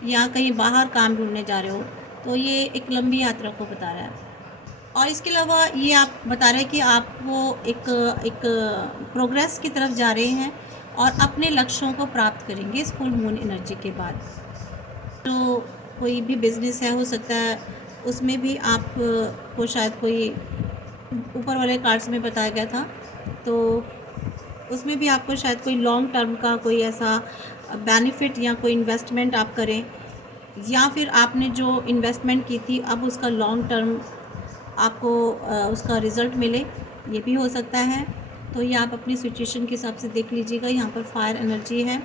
या कहीं बाहर काम ढूंढने जा रहे हो, तो ये एक लंबी यात्रा को बता रहा है। और इसके अलावा ये आप बता रहे हैं कि आप वो एक एक प्रोग्रेस की तरफ जा रहे हैं और अपने लक्ष्यों को प्राप्त करेंगे इस फुल मून एनर्जी के बाद। तो कोई भी बिज़नेस है, हो सकता है उसमें भी आप को शायद कोई ऊपर वाले कार्ड्स में बताया गया था, तो उसमें भी आपको शायद कोई लॉन्ग टर्म का कोई ऐसा बेनिफिट या कोई इन्वेस्टमेंट आप करें, या फिर आपने जो इन्वेस्टमेंट की थी अब उसका लॉन्ग टर्म आपको उसका रिज़ल्ट मिले, ये भी हो सकता है। तो ये आप अपनी सिचुएशन के हिसाब से देख लीजिएगा। यहाँ पर फायर एनर्जी है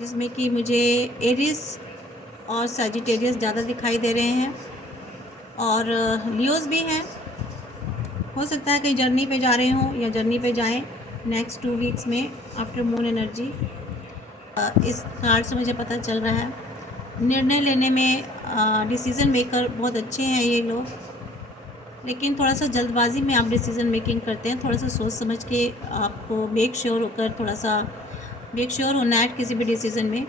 जिसमें कि मुझे एरिस और सजिटेरियस ज़्यादा दिखाई दे रहे हैं, और लियोस भी हैं। हो सकता है कहीं जर्नी पे जा रहे हों या जर्नी पे जाएं नेक्स्ट 2 वीक्स में आफ्टर मून एनर्जी। इस कार्ड से मुझे पता चल रहा है निर्णय लेने में डिसीज़न मेकर बहुत अच्छे हैं ये लोग, लेकिन थोड़ा सा जल्दबाजी में आप डिसीज़न मेकिंग करते हैं। थोड़ा सा सोच समझ के आपको मेक श्योर होना है किसी भी डिसीज़न में।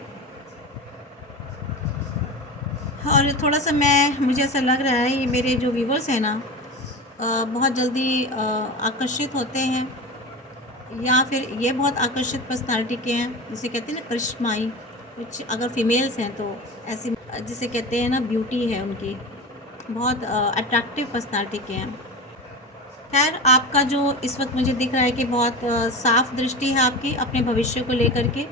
और थोड़ा सा मुझे ऐसा लग रहा है ये मेरे जो व्यूवर्स हैं ना बहुत जल्दी आकर्षित होते हैं, या फिर ये बहुत आकर्षित पर्सनालिटी के हैं, जिसे कहते हैं ना करिश्माई। कुछ अगर फीमेल्स हैं तो ऐसी जिसे कहते हैं ना ब्यूटी है उनकी, बहुत अट्रैक्टिव पर्सनालिटी के हैं। खैर, आपका जो इस वक्त मुझे दिख रहा है कि बहुत साफ दृष्टि है आपकी अपने भविष्य को लेकर के,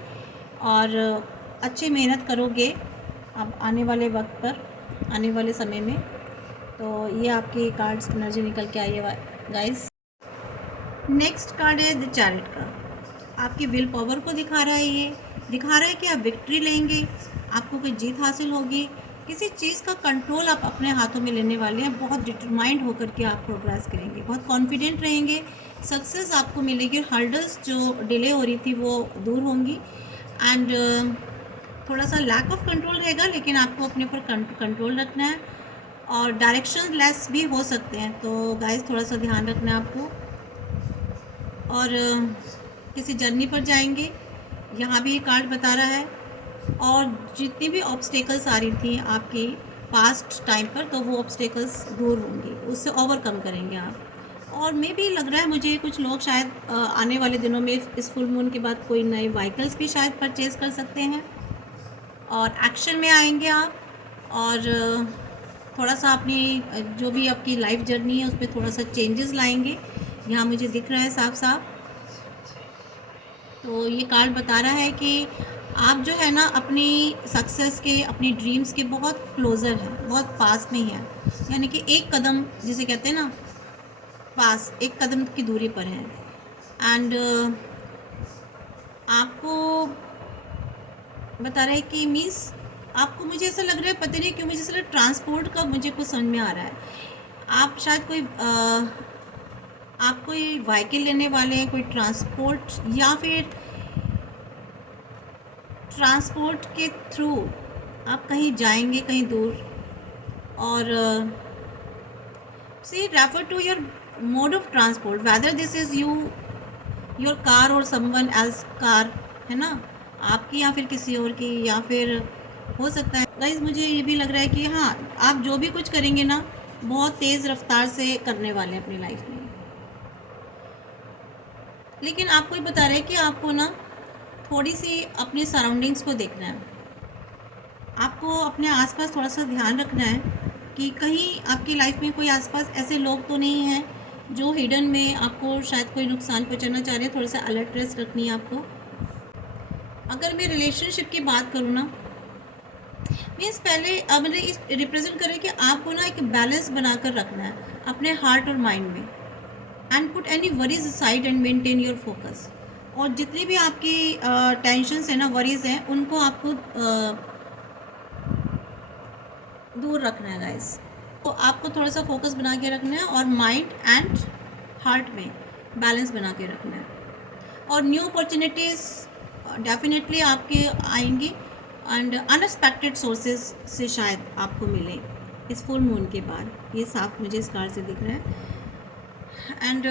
और अच्छी मेहनत करोगे अब आने वाले वक्त पर, आने वाले समय में। तो ये आपकी कार्ड्स एनर्जी निकल के आई है गाइस। नेक्स्ट कार्ड है द चैरिट का। आपकी विल पावर को दिखा रहा है, ये दिखा रहा है कि आप विक्ट्री लेंगे, आपको कोई जीत हासिल होगी, किसी चीज़ का कंट्रोल आप अपने हाथों में लेने वाले हैं। बहुत डिटरमाइंड होकर के आप प्रोग्रेस करेंगे, बहुत कॉन्फिडेंट रहेंगे, सक्सेस आपको मिलेगी। हर्डल्स जो डिले हो रही थी वो दूर होंगी, एंड थोड़ा सा लैक ऑफ कंट्रोल रहेगा, लेकिन आपको अपने ऊपर कंट्रोल रखना है, और डायरेक्शन लेस भी हो सकते हैं। तो गाइस थोड़ा सा ध्यान रखना है आपको। और किसी जर्नी पर जाएंगे, यहाँ भी ये कार्ड बता रहा है, और जितनी भी ऑब्स्टेकल्स आ रही थी आपकी पास्ट टाइम पर, तो वो ऑब्स्टेकल्स दूर होंगी, उससे ओवरकम करेंगे आप। और मे भी लग रहा है मुझे कुछ लोग शायद आने वाले दिनों में इस फुल मून के बाद कोई नए व्हीकल्स भी शायद परचेज़ कर सकते हैं, और एक्शन में आएंगे आप, और थोड़ा सा अपनी जो भी आपकी लाइफ जर्नी है उस पर थोड़ा सा चेंजेस लाएंगे, यहाँ मुझे दिख रहा है साफ साफ। तो ये कार्ड बता रहा है कि आप जो है ना अपनी सक्सेस के, अपनी ड्रीम्स के बहुत क्लोज़र हैं, बहुत पास में ही हैं, यानी कि एक कदम जिसे कहते हैं ना पास, एक कदम की दूरी पर हैं। एंड आपको बता रहे हैं कि मीन्स आपको, मुझे ऐसा लग रहा है, पता नहीं क्यों मुझे ऐसा ट्रांसपोर्ट का मुझे कुछ समझ में आ रहा है। आप शायद आप कोई व्हीकल लेने वाले हैं, कोई ट्रांसपोर्ट, या फिर ट्रांसपोर्ट के थ्रू आप कहीं जाएंगे कहीं दूर, और see refer to your mode of transport, whether this is your car और समवन एल्स कार, है ना, आपकी या फिर किसी और की, या फिर हो सकता है गाइस मुझे ये भी लग रहा है कि हाँ, आप जो भी कुछ करेंगे ना बहुत तेज़ रफ्तार से करने वाले हैं अपनी लाइफ में। लेकिन आपको ये बता रहे हैं कि आपको ना थोड़ी सी अपने सराउंडिंग्स को देखना है, आपको अपने आसपास थोड़ा सा ध्यान रखना है कि कहीं आपकी लाइफ में कोई आसपास ऐसे लोग तो नहीं हैं जो हिडन में आपको शायद कोई नुकसान पहुंचाना चाह रहे हैं। थोड़ा सा अलर्टनेस रखनी है आपको। अगर मैं रिलेशनशिप की बात करूँ ना, मीन्स पहले मैंने इस रिप्रेजेंट करें कि आपको ना एक बैलेंस बनाकर रखना है अपने हार्ट और माइंड में, and put any worries side and maintain your focus. और जितनी भी आपकी टेंशन्स है ना, वरीज हैं, उनको आपको दूर रखना है गाइस। तो आपको थोड़ा सा फोकस बना के रखना है और माइंड एंड हार्ट में बैलेंस बना के रखना है। और न्यू अपॉर्चुनिटीज़ डेफिनेटली आपके आएंगी एंड अनएक्सपेक्टेड सोर्सेज से शायद आपको मिले इस फुल मून के बाद। ये साफ मुझे इस कार्ड से दिख रहा है। एंड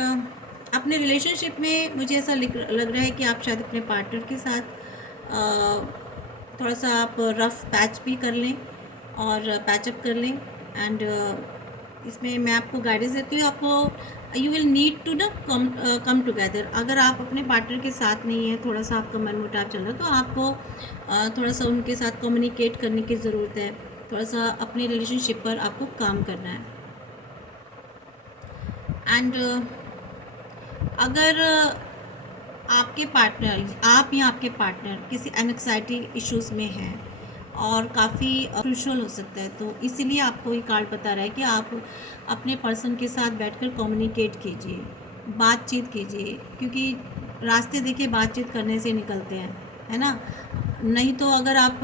अपने रिलेशनशिप में मुझे ऐसा लग रहा है कि आप शायद अपने पार्टनर के साथ थोड़ा सा आप रफ पैच भी कर लें और पैचअप कर लें। एंड इसमें मैं आपको गाइडेंस देती हूँ, आपको यू विल नीड टू ना कम टुगेदर। अगर आप अपने पार्टनर के साथ नहीं है, थोड़ा सा आपका मन मुटाव चल रहा है, तो आपको थोड़ा सा उनके साथ कम्युनिकेट करने की ज़रूरत है। थोड़ा सा अपने रिलेशनशिप पर आपको काम करना है। एंड अगर आपके पार्टनर, आप या आपके पार्टनर किसी एंग्जाइटी इश्यूज़ में हैं और काफ़ी क्रूशल हो सकता है, तो इसीलिए आपको ये कार्ड बता रहा है कि आप अपने पर्सन के साथ बैठकर कम्युनिकेट कीजिए, बातचीत कीजिए, क्योंकि रास्ते देखिए बातचीत करने से निकलते हैं, है ना। नहीं तो अगर आप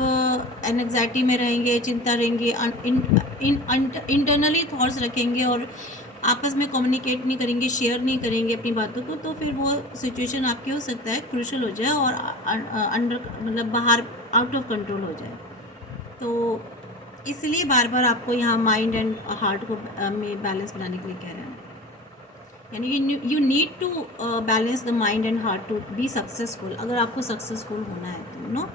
एंग्जाइटी में रहेंगे, चिंता रहेंगे, इंटरनली थॉट्स रखेंगे और आपस में कम्युनिकेट नहीं करेंगे, शेयर नहीं करेंगे अपनी बातों को, तो फिर वो सिचुएशन आपकी हो सकता है क्रूशल हो जाए और अंडर मतलब बाहर आउट ऑफ कंट्रोल हो जाए। तो इसलिए बार बार आपको यहाँ माइंड एंड हार्ट को में बैलेंस बनाने के लिए कह रहे हैं। यानी you need to balance the mind and heart to be successful, अगर आपको सक्सेसफुल होना है तो नो।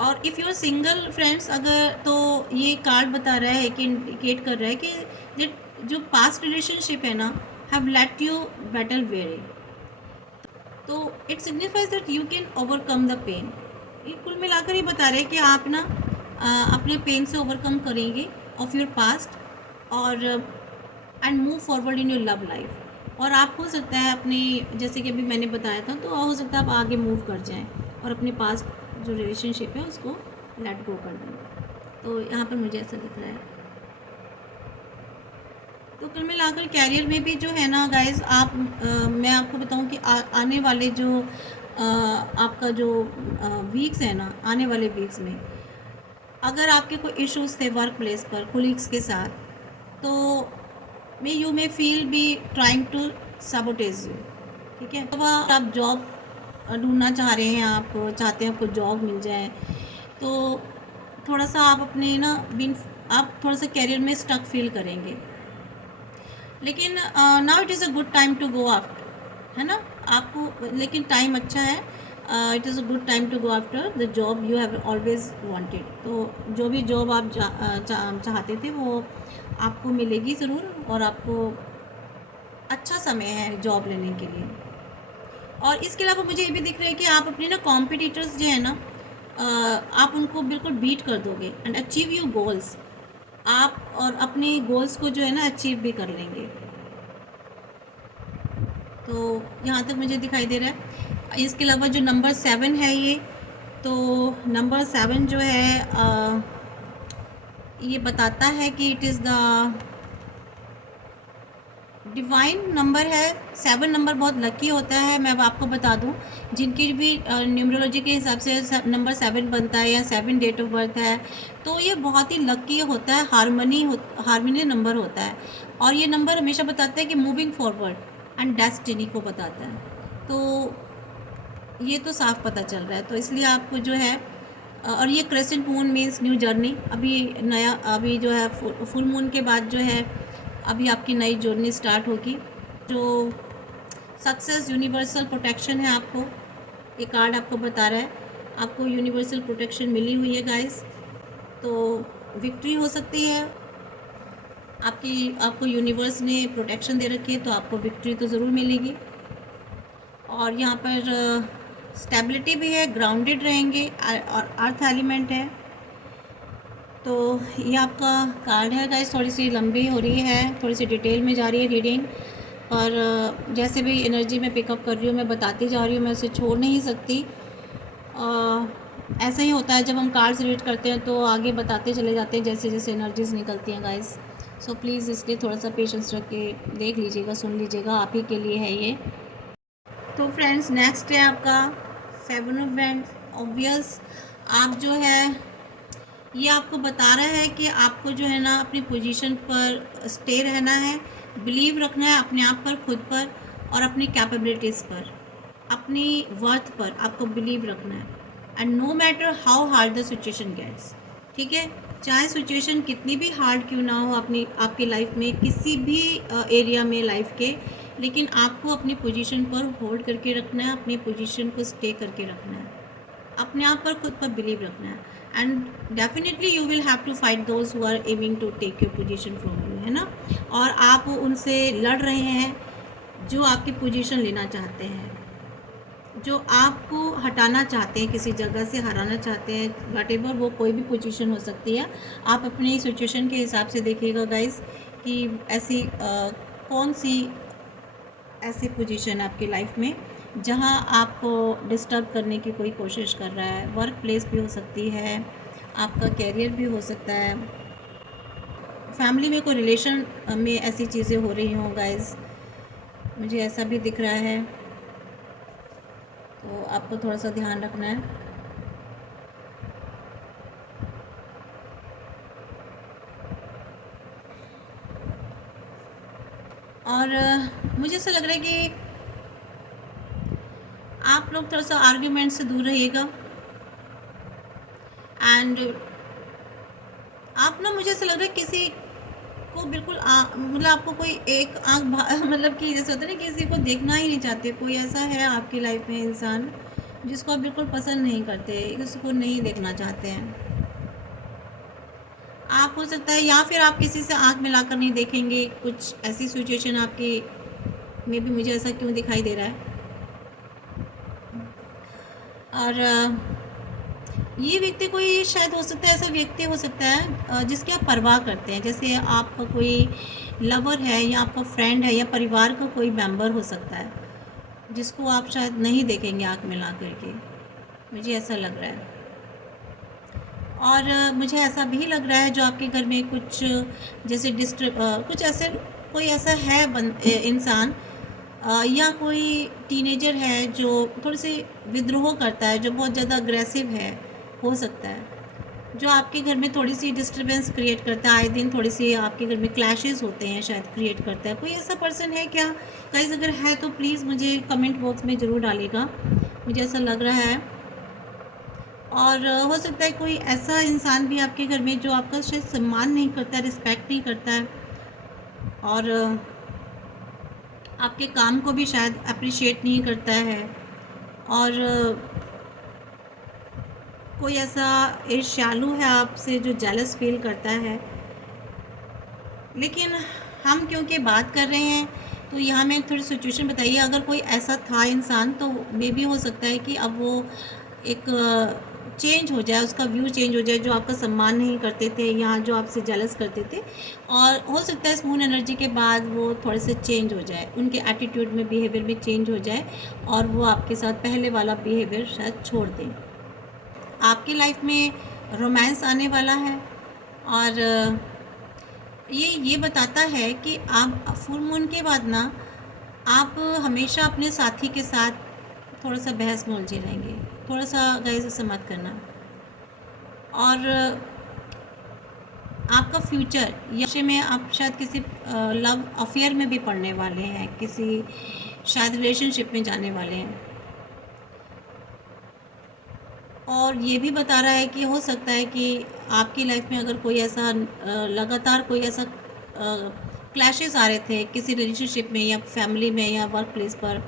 और if you are single friends, अगर तो ये कार्ड बता रहा है कि इंडिकेट कर रहा है कि जो पास्ट रिलेशनशिप है ना have let you battle very, तो it signifies that you can overcome the pain. ये कुल मिलाकर ये बता रहे हैं कि आप ना अपने पेन से ओवरकम करेंगे ऑफ योर पास्ट और and move forward in your love life. और आप हो सकता है अपनी, जैसे कि अभी मैंने बताया था, तो हो सकता है आप आगे मूव कर जाएं और अपने पास्ट जो रिलेशनशिप है उसको लेट गो कर दें। तो यहाँ पर मुझे ऐसा दिख रहा है। तो कुल मिलाकर कैरियर में भी जो है ना गाइस, आप मैं आपको बताऊं कि आने वाले जो आपका जो वीक्स है ना, आने वाले वीक्स में अगर आपके कोई इश्यूज थे वर्क प्लेस पर कोलीग्स के साथ, तो you may feel be trying to sabotage you, ठीक है। तो आप जॉब ढूंढना चाह रहे हैं, आप चाहते हैं आपको जॉब मिल जाए, तो थोड़ा सा आप अपने ना आप थोड़ा सा कैरियर में स्टक फील करेंगे। लेकिन now it is a good time to go after, है ना आपको, लेकिन टाइम अच्छा है। It is a good time to go after the job you have always wanted. तो जो भी जॉब आप चाहते थे वो आपको मिलेगी ज़रूर, और आपको अच्छा समय है जॉब लेने के लिए। और इसके अलावा मुझे ये भी दिख रहा है कि आप अपने ना कॉम्पिटिटर्स जो है ना, आप उनको बिल्कुल बीट कर दोगे एंड अचीव योर गोल्स। आप और अपने गोल्स को जो है ना अचीव भी कर लेंगे। तो यहाँ तक मुझे दिखाई दे रहा है। इसके अलावा जो नंबर 7 है ये, तो नंबर 7 जो है ये बताता है कि it is the divine number है। 7 नंबर बहुत लकी होता है। मैं अब आपको बता दूं, जिनकी भी न्यूमरोलॉजी के हिसाब से नंबर 7 बनता है या 7 डेट ऑफ बर्थ है, तो ये बहुत ही लकी होता है, हार्मनी नंबर होता है। और ये नंबर हमेशा बताता है कि मूविंग फॉरवर्ड एंड डेस्टिनी को बताता है। तो ये तो साफ पता चल रहा है। तो इसलिए आपको जो है, और ये crescent moon means new journey. अभी जो है फुल मून के बाद जो है अभी आपकी नई जर्नी स्टार्ट होगी। जो सक्सेस, यूनिवर्सल प्रोटेक्शन है, आपको ये कार्ड आपको बता रहा है, आपको यूनिवर्सल प्रोटेक्शन मिली हुई है गाइस। तो विक्ट्री हो सकती है आपको यूनिवर्स ने प्रोटेक्शन दे रखी है, तो आपको विक्ट्री तो ज़रूर मिलेगी। और यहाँ पर स्टेबिलिटी भी है, ग्राउंडेड रहेंगे, और अर्थ एलिमेंट है। तो ये आपका कार्ड है गाइस। थोड़ी सी लंबी हो रही है, थोड़ी सी डिटेल में जा रही है रीडिंग, और जैसे भी एनर्जी में पिकअप कर रही हूँ मैं बताती जा रही हूँ, मैं उसे छोड़ नहीं सकती। ऐसा ही होता है, जब हम कार्ड्स रीड करते हैं तो आगे बताते चले जाते हैं जैसे जैसे एनर्जीज निकलती हैं गाइस। सो प्लीज़ इसलिए थोड़ा सा पेशेंस रख के देख लीजिएगा, सुन लीजिएगा, आप ही के लिए है ये। तो फ्रेंड्स नेक्स्ट है आपका 7 ऑफ ऑब्वियस। आप जो है ये आपको बता रहा है कि आपको जो है ना अपनी पोजीशन पर स्टे रहना है, बिलीव रखना है अपने आप पर, खुद पर और अपनी कैपेबिलिटीज़ पर, अपनी वर्थ पर आपको बिलीव रखना है। And no matter how hard the situation gets, ठीक है, चाहे सिचुएशन कितनी भी हार्ड क्यों ना हो अपनी आपकी लाइफ में, किसी भी एरिया में लाइफ के, लेकिन आपको अपनी पोजीशन पर होल्ड करके रखना है, अपनी पोजीशन को स्टे करके रखना है, अपने आप पर, खुद पर बिलीव रखना है। And definitely you will have to fight those who are aiming to take your position from you, है ना। और आप उनसे लड़ रहे हैं जो आपकी पोजीशन लेना चाहते हैं, जो आपको हटाना चाहते हैं, किसी जगह से हराना चाहते हैं, वटेवर वो कोई भी पोजीशन हो सकती है। आप अपनी सिचुएशन के हिसाब से देखिएगा गाइस कि ऐसी कौन सी ऐसी पोजीशन आपकी लाइफ में जहां आपको डिस्टर्ब करने की कोई कोशिश कर रहा है। वर्क प्लेस भी हो सकती है, आपका कैरियर भी हो सकता है, फैमिली में कोई रिलेशन में ऐसी चीज़ें हो रही हों गाइस, मुझे ऐसा भी दिख रहा है। तो आपको थोड़ा सा ध्यान रखना है। और मुझे ऐसा लग रहा है कि आप लोग थोड़ा सा आर्ग्यूमेंट से दूर रहिएगा। एंड आप ना, मुझे ऐसा लग रहा है किसी को बिल्कुल मतलब आपको कोई एक आँख मतलब कि जैसे होता है ना, किसी को देखना ही नहीं चाहते। कोई ऐसा है आपकी लाइफ में इंसान जिसको आप बिल्कुल पसंद नहीं करते, उसको नहीं देखना चाहते हैं आप। हो सकता है या फिर आप किसी से आँख मिलाकर नहीं देखेंगे, कुछ ऐसी सिचुएशन आपकी में भी, मुझे ऐसा क्यों दिखाई दे रहा है। और ये व्यक्ति कोई शायद हो सकता है, ऐसा व्यक्ति हो सकता है जिसकी आप परवाह करते हैं, जैसे आपका कोई लवर है या आपका फ्रेंड है या परिवार का कोई मेंबर हो सकता है जिसको आप शायद नहीं देखेंगे आँख मिला करके, मुझे ऐसा लग रहा है। और मुझे ऐसा भी लग रहा है जो आपके घर में कुछ जैसे कुछ ऐसे कोई ऐसा है इंसान या कोई टीनेजर है जो थोड़ी सी विद्रोह करता है, जो बहुत ज़्यादा अग्रेसिव है, हो सकता है, जो आपके घर में थोड़ी सी डिस्टरबेंस क्रिएट करता है। आए दिन थोड़ी सी आपके घर में क्लैशेस होते हैं, शायद क्रिएट करता है। कोई ऐसा पर्सन है क्या गाइस? अगर है तो प्लीज़ मुझे कमेंट बॉक्स में ज़रूर डालिएगा, मुझे ऐसा लग रहा है। और हो सकता है कोई ऐसा इंसान भी आपके घर में जो आपका शायद सम्मान नहीं करता, रिस्पेक्ट नहीं करता है, और आपके काम को भी शायद अप्रिशिएट नहीं करता है। और कोई ऐसा ईर्ष्यालु है आपसे जो जेलस फील करता है। लेकिन हम क्योंकि बात कर रहे हैं तो यहाँ मैं थोड़ी सिचुएशन बताइए। अगर कोई ऐसा था इंसान तो मे भी हो सकता है कि अब वो एक चेंज हो जाए, उसका व्यू चेंज हो जाए, जो आपका सम्मान नहीं करते थे या जो आपसे जेलस करते थे। और हो सकता है इस मून एनर्जी के बाद वो थोड़े से चेंज हो जाए, उनके एटीट्यूड में, बिहेवियर में चेंज हो जाए और वो आपके साथ पहले वाला बिहेवियर शायद छोड़ दें। आपकी लाइफ में रोमांस आने वाला है। और ये बताता है कि आप फुल मून के बाद ना आप हमेशा अपने साथी के साथ थोड़ा सा बहस में उलझे रहेंगे। थोड़ा सा गाइस ऐसा मत करना। और आपका फ्यूचर या में आप शायद किसी लव अफेयर में भी पड़ने वाले हैं, किसी शायद रिलेशनशिप में जाने वाले हैं। और ये भी बता रहा है कि हो सकता है कि आपकी लाइफ में अगर कोई ऐसा लगातार कोई ऐसा क्लैशेस आ रहे थे किसी रिलेशनशिप में या फैमिली में या वर्क प्लेस पर,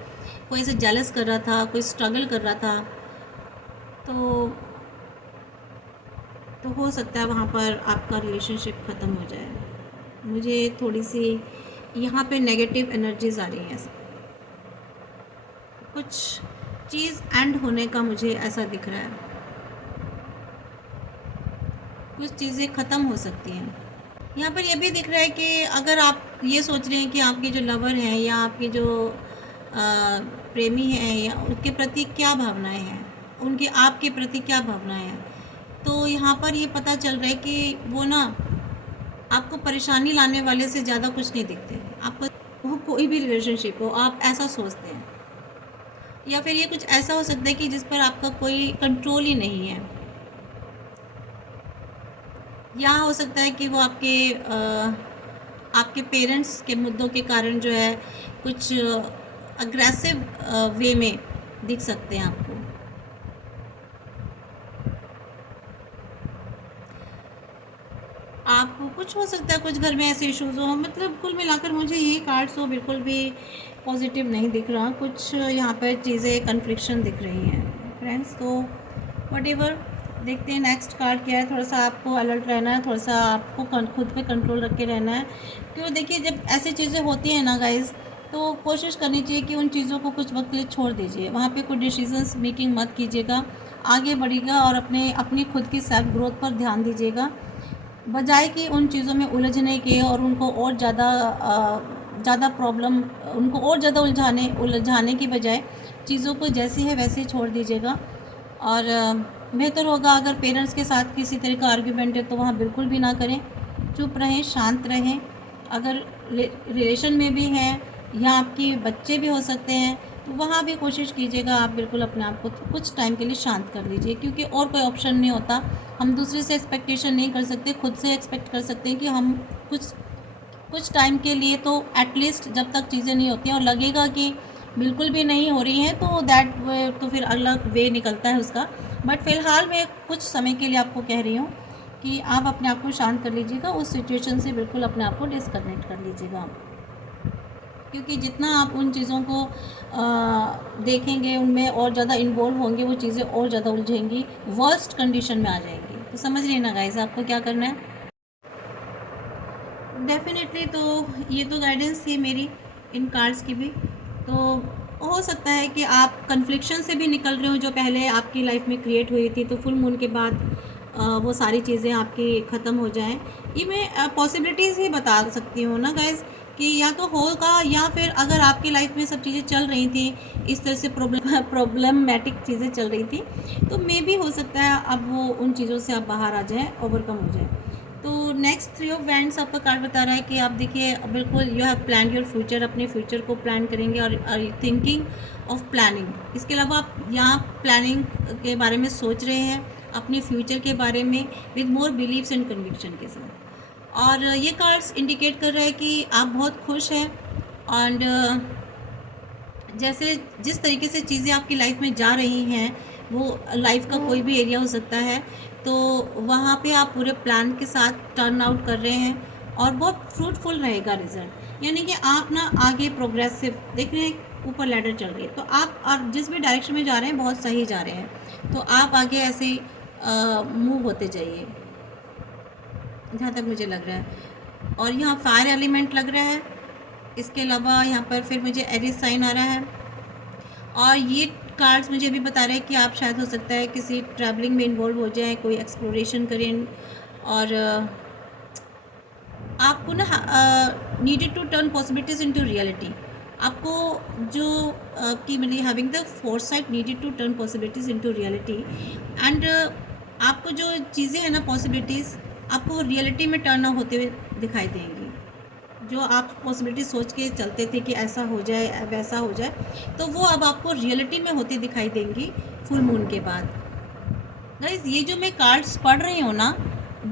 कोई ऐसे जेलस कर रहा था, कोई स्ट्रगल कर रहा था, तो हो सकता है वहाँ पर आपका रिलेशनशिप ख़त्म हो जाए। मुझे थोड़ी सी यहाँ पे नेगेटिव एनर्जीज आ रही हैं, कुछ चीज़ एंड होने का मुझे ऐसा दिख रहा है, कुछ चीज़ें ख़त्म हो सकती हैं। यहाँ पर यह भी दिख रहा है कि अगर आप ये सोच रहे हैं कि आपके जो लवर हैं या आपके जो प्रेमी हैं या उनके प्रति क्या भावनाएं हैं, उनके आपके प्रति क्या भावनाएं हैं। तो यहाँ पर ये पता चल रहा है कि वो ना आपको परेशानी लाने वाले से ज़्यादा कुछ नहीं दिखते। आपको वो कोई भी रिलेशनशिप हो आप ऐसा सोचते हैं, या फिर ये कुछ ऐसा हो सकता है कि जिस पर आपका कोई कंट्रोल ही नहीं है। या हो सकता है कि वो आपके पेरेंट्स के मुद्दों के कारण जो है कुछ अग्रेसिव वे में दिख सकते हैं आपको। आपको कुछ हो सकता है, कुछ घर में ऐसे इश्यूज हो, मतलब कुल मिलाकर मुझे ये कार्ड्स तो बिल्कुल भी पॉजिटिव नहीं दिख रहा। कुछ यहाँ पर चीज़ें कन्फ्लिक्शन दिख रही हैं फ्रेंड्स। तो व्हाटएवर, देखते हैं नेक्स्ट कार्ड क्या है। थोड़ा सा आपको अलर्ट रहना है, थोड़ा सा आपको खुद पे कंट्रोल रख के रहना है। क्यों, देखिए जब ऐसी चीज़ें होती हैं ना गाइज़, तो कोशिश करनी चाहिए कि उन चीज़ों को कुछ वक्त के लिए छोड़ दीजिए। वहाँ पे कोई डिसीजंस मेकिंग मत कीजिएगा, आगे बढ़िएगा और अपनी खुद की सेल्फ ग्रोथ पर ध्यान दीजिएगा, बजाय कि उन चीज़ों में उलझने के और उनको और ज़्यादा प्रॉब्लम, उनको और ज़्यादा उलझाने की बजाय चीज़ों को जैसी है वैसे ही छोड़ दीजिएगा। और बेहतर होगा अगर पेरेंट्स के साथ किसी तरह का आर्ग्यूमेंट है तो वहाँ बिल्कुल भी ना करें, चुप रहें, शांत रहें। अगर रिलेशन में भी हैं या आपके बच्चे भी हो सकते हैं तो वहाँ भी कोशिश कीजिएगा आप बिल्कुल अपने आप को कुछ टाइम के लिए शांत कर लीजिए, क्योंकि और कोई ऑप्शन नहीं होता। हम दूसरे से एक्सपेक्टेशन नहीं कर सकते, खुद से एक्सपेक्ट कर सकते हैं कि हम कुछ टाइम के लिए तो एटलीस्ट जब तक चीज़ें नहीं होती हैं और लगेगा कि बिल्कुल भी नहीं हो रही हैं तो दैट वे तो फिर अलग वे निकलता है उसका। बट फ़िलहाल मैं कुछ समय के लिए आपको कह रही हूँ कि आप अपने आप को शांत कर लीजिएगा, उस सिचुएशन से बिल्कुल अपने आप को डिस्कनेक्ट कर लीजिएगा। क्योंकि जितना आप उन चीज़ों को देखेंगे, उनमें और ज़्यादा इन्वॉल्व होंगे, वो चीज़ें और ज़्यादा उलझेंगी, वर्स्ट कंडीशन में आ जाएंगी। तो समझ रही ना गाइस आपको क्या करना है। डेफिनेटली तो ये तो गाइडेंस थी मेरी इन कार्ड्स की भी। तो हो सकता है कि आप कन्फ्लिक्शन से भी निकल रहे हो जो पहले आपकी लाइफ में क्रिएट हुई थी, तो फुल मून के बाद वो सारी चीज़ें आपकी ख़त्म हो जाएं। ये मैं पॉसिबिलिटीज़ ही बता सकती हूँ ना गाइज़, कि या तो होगा या फिर अगर आपकी लाइफ में सब चीज़ें चल रही थी इस तरह से प्रॉब्लमेटिक चीज़ें चल रही थी, तो मे भी हो सकता है अब वो उन चीज़ों से आप बाहर आ जाएं, ओवरकम हो जाए। तो नेक्स्ट 3 ऑफ वैंड्स आपका कार्ड बता रहा है कि आप देखिए बिल्कुल you have plan your future, अपने फ्यूचर को प्लान करेंगे और थिंकिंग ऑफ प्लानिंग। इसके अलावा आप यहाँ प्लानिंग के बारे में सोच रहे हैं, अपने फ्यूचर के बारे में with more believes and conviction के साथ। और ये कार्ड्स इंडिकेट कर रहा है कि आप बहुत खुश हैं एंड जैसे जिस तरीके से चीज़ें आपकी लाइफ में जा रही हैं, वो लाइफ का कोई भी एरिया हो सकता है, तो वहाँ पे आप पूरे प्लान के साथ टर्न आउट कर रहे हैं और बहुत फ्रूटफुल रहेगा रिज़ल्ट। यानी कि आप ना आगे प्रोग्रेसिव देख रहे हैं, ऊपर लैडर चल रही है, तो आप जिस भी डायरेक्शन में जा रहे हैं बहुत सही जा रहे हैं, तो आप आगे ऐसे ही मूव होते जाइए जहाँ तक मुझे लग रहा है। और यहाँ फायर एलिमेंट लग रहा है। इसके अलावा यहाँ पर फिर मुझे एरिस साइन आ रहा है। और ये कार्ड्स मुझे अभी बता रहे हैं कि आप शायद हो सकता है किसी ट्रैवलिंग में इन्वॉल्व हो जाएं, कोई एक्सप्लोरेशन करें और आपको ना needed to turn possibilities into reality. आपको जो कि मतलब having the foresight needed to turn possibilities into reality and आपको जो चीज़ें हैं ना पॉसिबिलिटीज़ आपको रियलिटी में टर्न होते हुए दिखाई देंगी। जो आप पॉसिबिलिटी सोच के चलते थे कि ऐसा हो जाए वैसा हो जाए, तो वो अब आपको रियलिटी में होती दिखाई देंगी फुल मून के बाद। गाइस ये जो मैं कार्ड्स पढ़ रही हूँ ना,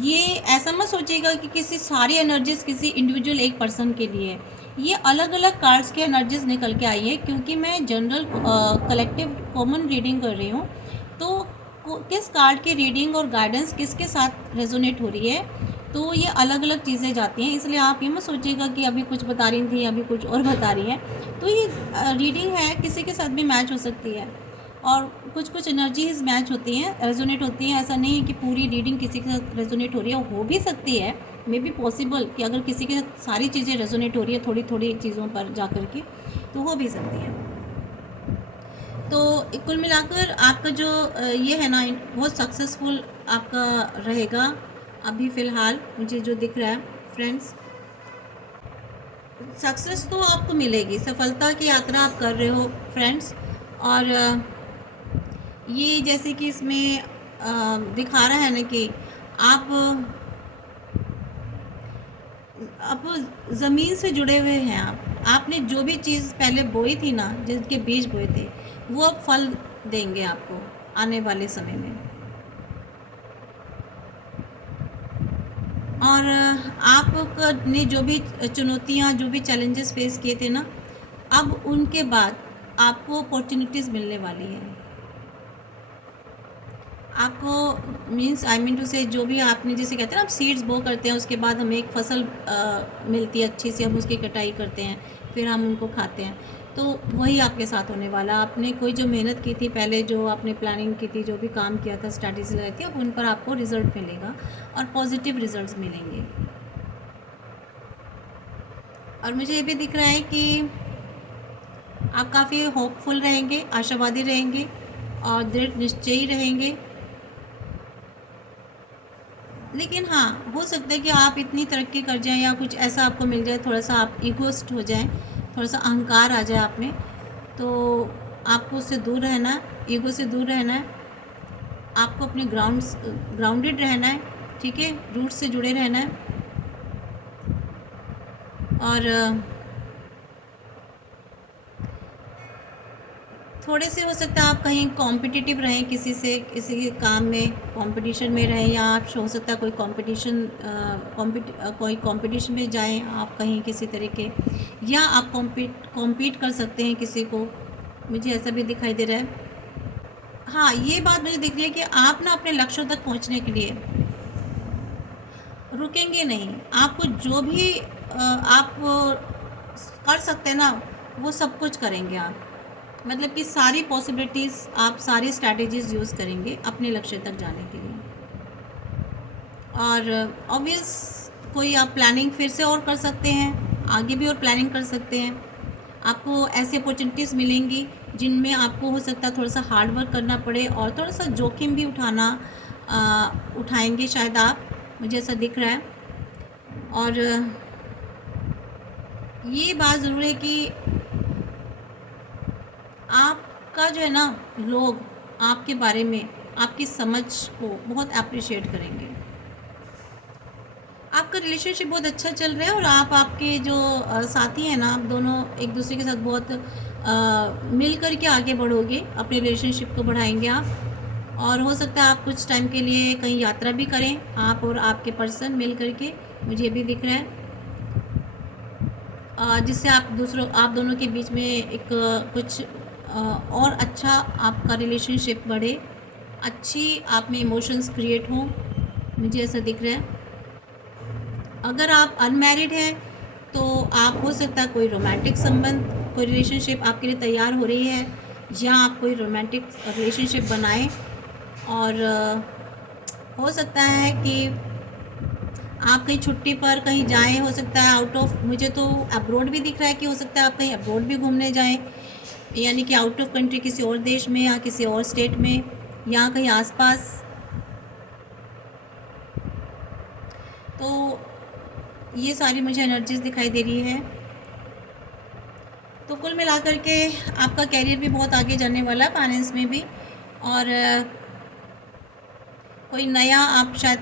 ये ऐसा मत सोचिएगा कि किसी सारी एनर्जीज किसी इंडिविजुअल एक पर्सन के लिए, ये अलग अलग कार्ड्स की एनर्जीज निकल के आई है, क्योंकि मैं जनरल कलेक्टिव कॉमन रीडिंग कर रही हूँ। तो किस कार्ड की रीडिंग और गाइडेंस किसके साथ रेजोनेट हो रही है, तो ये अलग अलग चीज़ें जाती हैं। इसलिए आप ये मत सोचिएगा कि अभी कुछ बता रही थी अभी कुछ और बता रही हैं। तो ये रीडिंग है, किसी के साथ भी मैच हो सकती है और कुछ एनर्जीज मैच होती हैं, रेजोनेट होती हैं। ऐसा नहीं है कि पूरी रीडिंग किसी के साथ रेजोनेट हो रही है, हो भी सकती है, मे बी पॉसिबल कि अगर किसी के साथ सारी चीज़ें रेजोनेट हो रही है थोड़ी थोड़ी चीज़ों पर जा कर के, तो हो भी सकती है। तो कुल मिलाकर आपका जो ये है ना बहुत सक्सेसफुल आपका रहेगा अभी फ़िलहाल मुझे जो दिख रहा है फ्रेंड्स। सक्सेस तो आपको मिलेगी, सफलता की यात्रा आप कर रहे हो फ्रेंड्स। और ये जैसे कि इसमें दिखा रहा है ना कि आप आप ज़मीन से जुड़े हुए हैं। आपने जो भी चीज़ पहले बोई थी ना, जिनके बीज बोए थे, वो अब फल देंगे आपको आने वाले समय में। और आपने जो भी चुनौतियाँ, जो भी चैलेंजेस फेस किए थे ना, अब उनके बाद आपको अपॉर्चुनिटीज़ मिलने वाली है। आपको मीन्स आई मीन टू से, जो भी आपने जैसे कहते हैं ना, आप सीड्स बो करते हैं, उसके बाद हमें एक फसल मिलती है अच्छी सी, हम उसकी कटाई करते हैं, फिर हम उनको खाते हैं। तो वही आपके साथ होने वाला। आपने कोई जो मेहनत की थी पहले, जो आपने प्लानिंग की थी, जो भी काम किया था, स्ट्रैटेजी लगाई थी, अब उन पर आपको रिजल्ट मिलेगा और पॉजिटिव रिजल्ट्स मिलेंगे। और मुझे ये भी दिख रहा है कि आप काफ़ी होपफुल रहेंगे, आशावादी रहेंगे और दृढ़ निश्चयी रहेंगे। लेकिन हाँ, हो सकता है कि आप इतनी तरक्की कर जाएं या कुछ ऐसा आपको मिल जाए, थोड़ा सा आप ईगोइस्ट हो जाएं, थोड़ा सा अहंकार आ जाए आप में, तो आपको उससे दूर रहना है, ईगो से दूर रहना है। आपको अपने ग्राउंडेड रहना है, ठीक है, रूट से जुड़े रहना है। और थोड़े से हो सकता है आप कहीं कॉम्पिटिटिव रहें, किसी से, किसी काम में कंपटीशन में रहें, या आप हो सकता है कोई कोई कंपटीशन में जाएं आप कहीं किसी तरीके, या आप कॉम्पीट कर सकते हैं किसी को। मुझे ऐसा भी दिखाई दे रहा है। हाँ, ये बात मुझे दिख रही है कि आप ना अपने लक्ष्यों तक पहुंचने के लिए रुकेंगे नहीं। आपको जो भी आप कर सकते हैं ना, वो सब कुछ करेंगे आप। मतलब कि सारी पॉसिबिलिटीज़, आप सारी स्ट्रैटेजीज़ यूज़ करेंगे अपने लक्ष्य तक जाने के लिए। और ऑब्वियस कोई आप प्लानिंग फिर से और कर सकते हैं, आगे भी और प्लानिंग कर सकते हैं। आपको ऐसी अपॉर्चुनिटीज़ मिलेंगी जिनमें आपको हो सकता है थोड़ा सा हार्ड वर्क करना पड़े और थोड़ा सा जोखिम भी उठाएंगे शायद आप, मुझे ऐसा दिख रहा है। और ये बात ज़रूर है कि आपका जो है ना, लोग आपके बारे में, आपकी समझ को बहुत अप्रिशिएट करेंगे। आपका रिलेशनशिप बहुत अच्छा चल रहा है और आपके जो साथी हैं ना, आप दोनों एक दूसरे के साथ बहुत मिल कर के आगे बढ़ोगे, अपने रिलेशनशिप को बढ़ाएंगे आप। और हो सकता है आप कुछ टाइम के लिए कहीं यात्रा भी करें, आप और आपके पर्सन मिल कर के, मुझे भी दिख रहा है। जिससे आप दोनों के बीच में एक कुछ और अच्छा आपका रिलेशनशिप बढ़े, अच्छी आप में इमोशंस क्रिएट हों, मुझे ऐसा दिख रहा है। अगर आप अनमैरिड हैं तो आप हो सकता है कोई रोमांटिक संबंध, कोई रिलेशनशिप आपके लिए तैयार हो रही है, या आप कोई रोमांटिक रिलेशनशिप बनाएं। और हो सकता है कि आप कहीं छुट्टी पर कहीं जाएं, हो सकता है आउट ऑफ, मुझे तो अब्रॉड भी दिख रहा है कि हो सकता है आप कहीं अब्रॉड भी घूमने जाएं, यानी कि आउट ऑफ कंट्री, किसी और देश में या किसी और स्टेट में, या कहीं आसपास। तो ये सारी मुझे एनर्जीज़ दिखाई दे रही है। तो कुल मिलाकर के आपका कैरियर भी बहुत आगे जाने वाला है, फाइनेंस में भी। और कोई नया आप शायद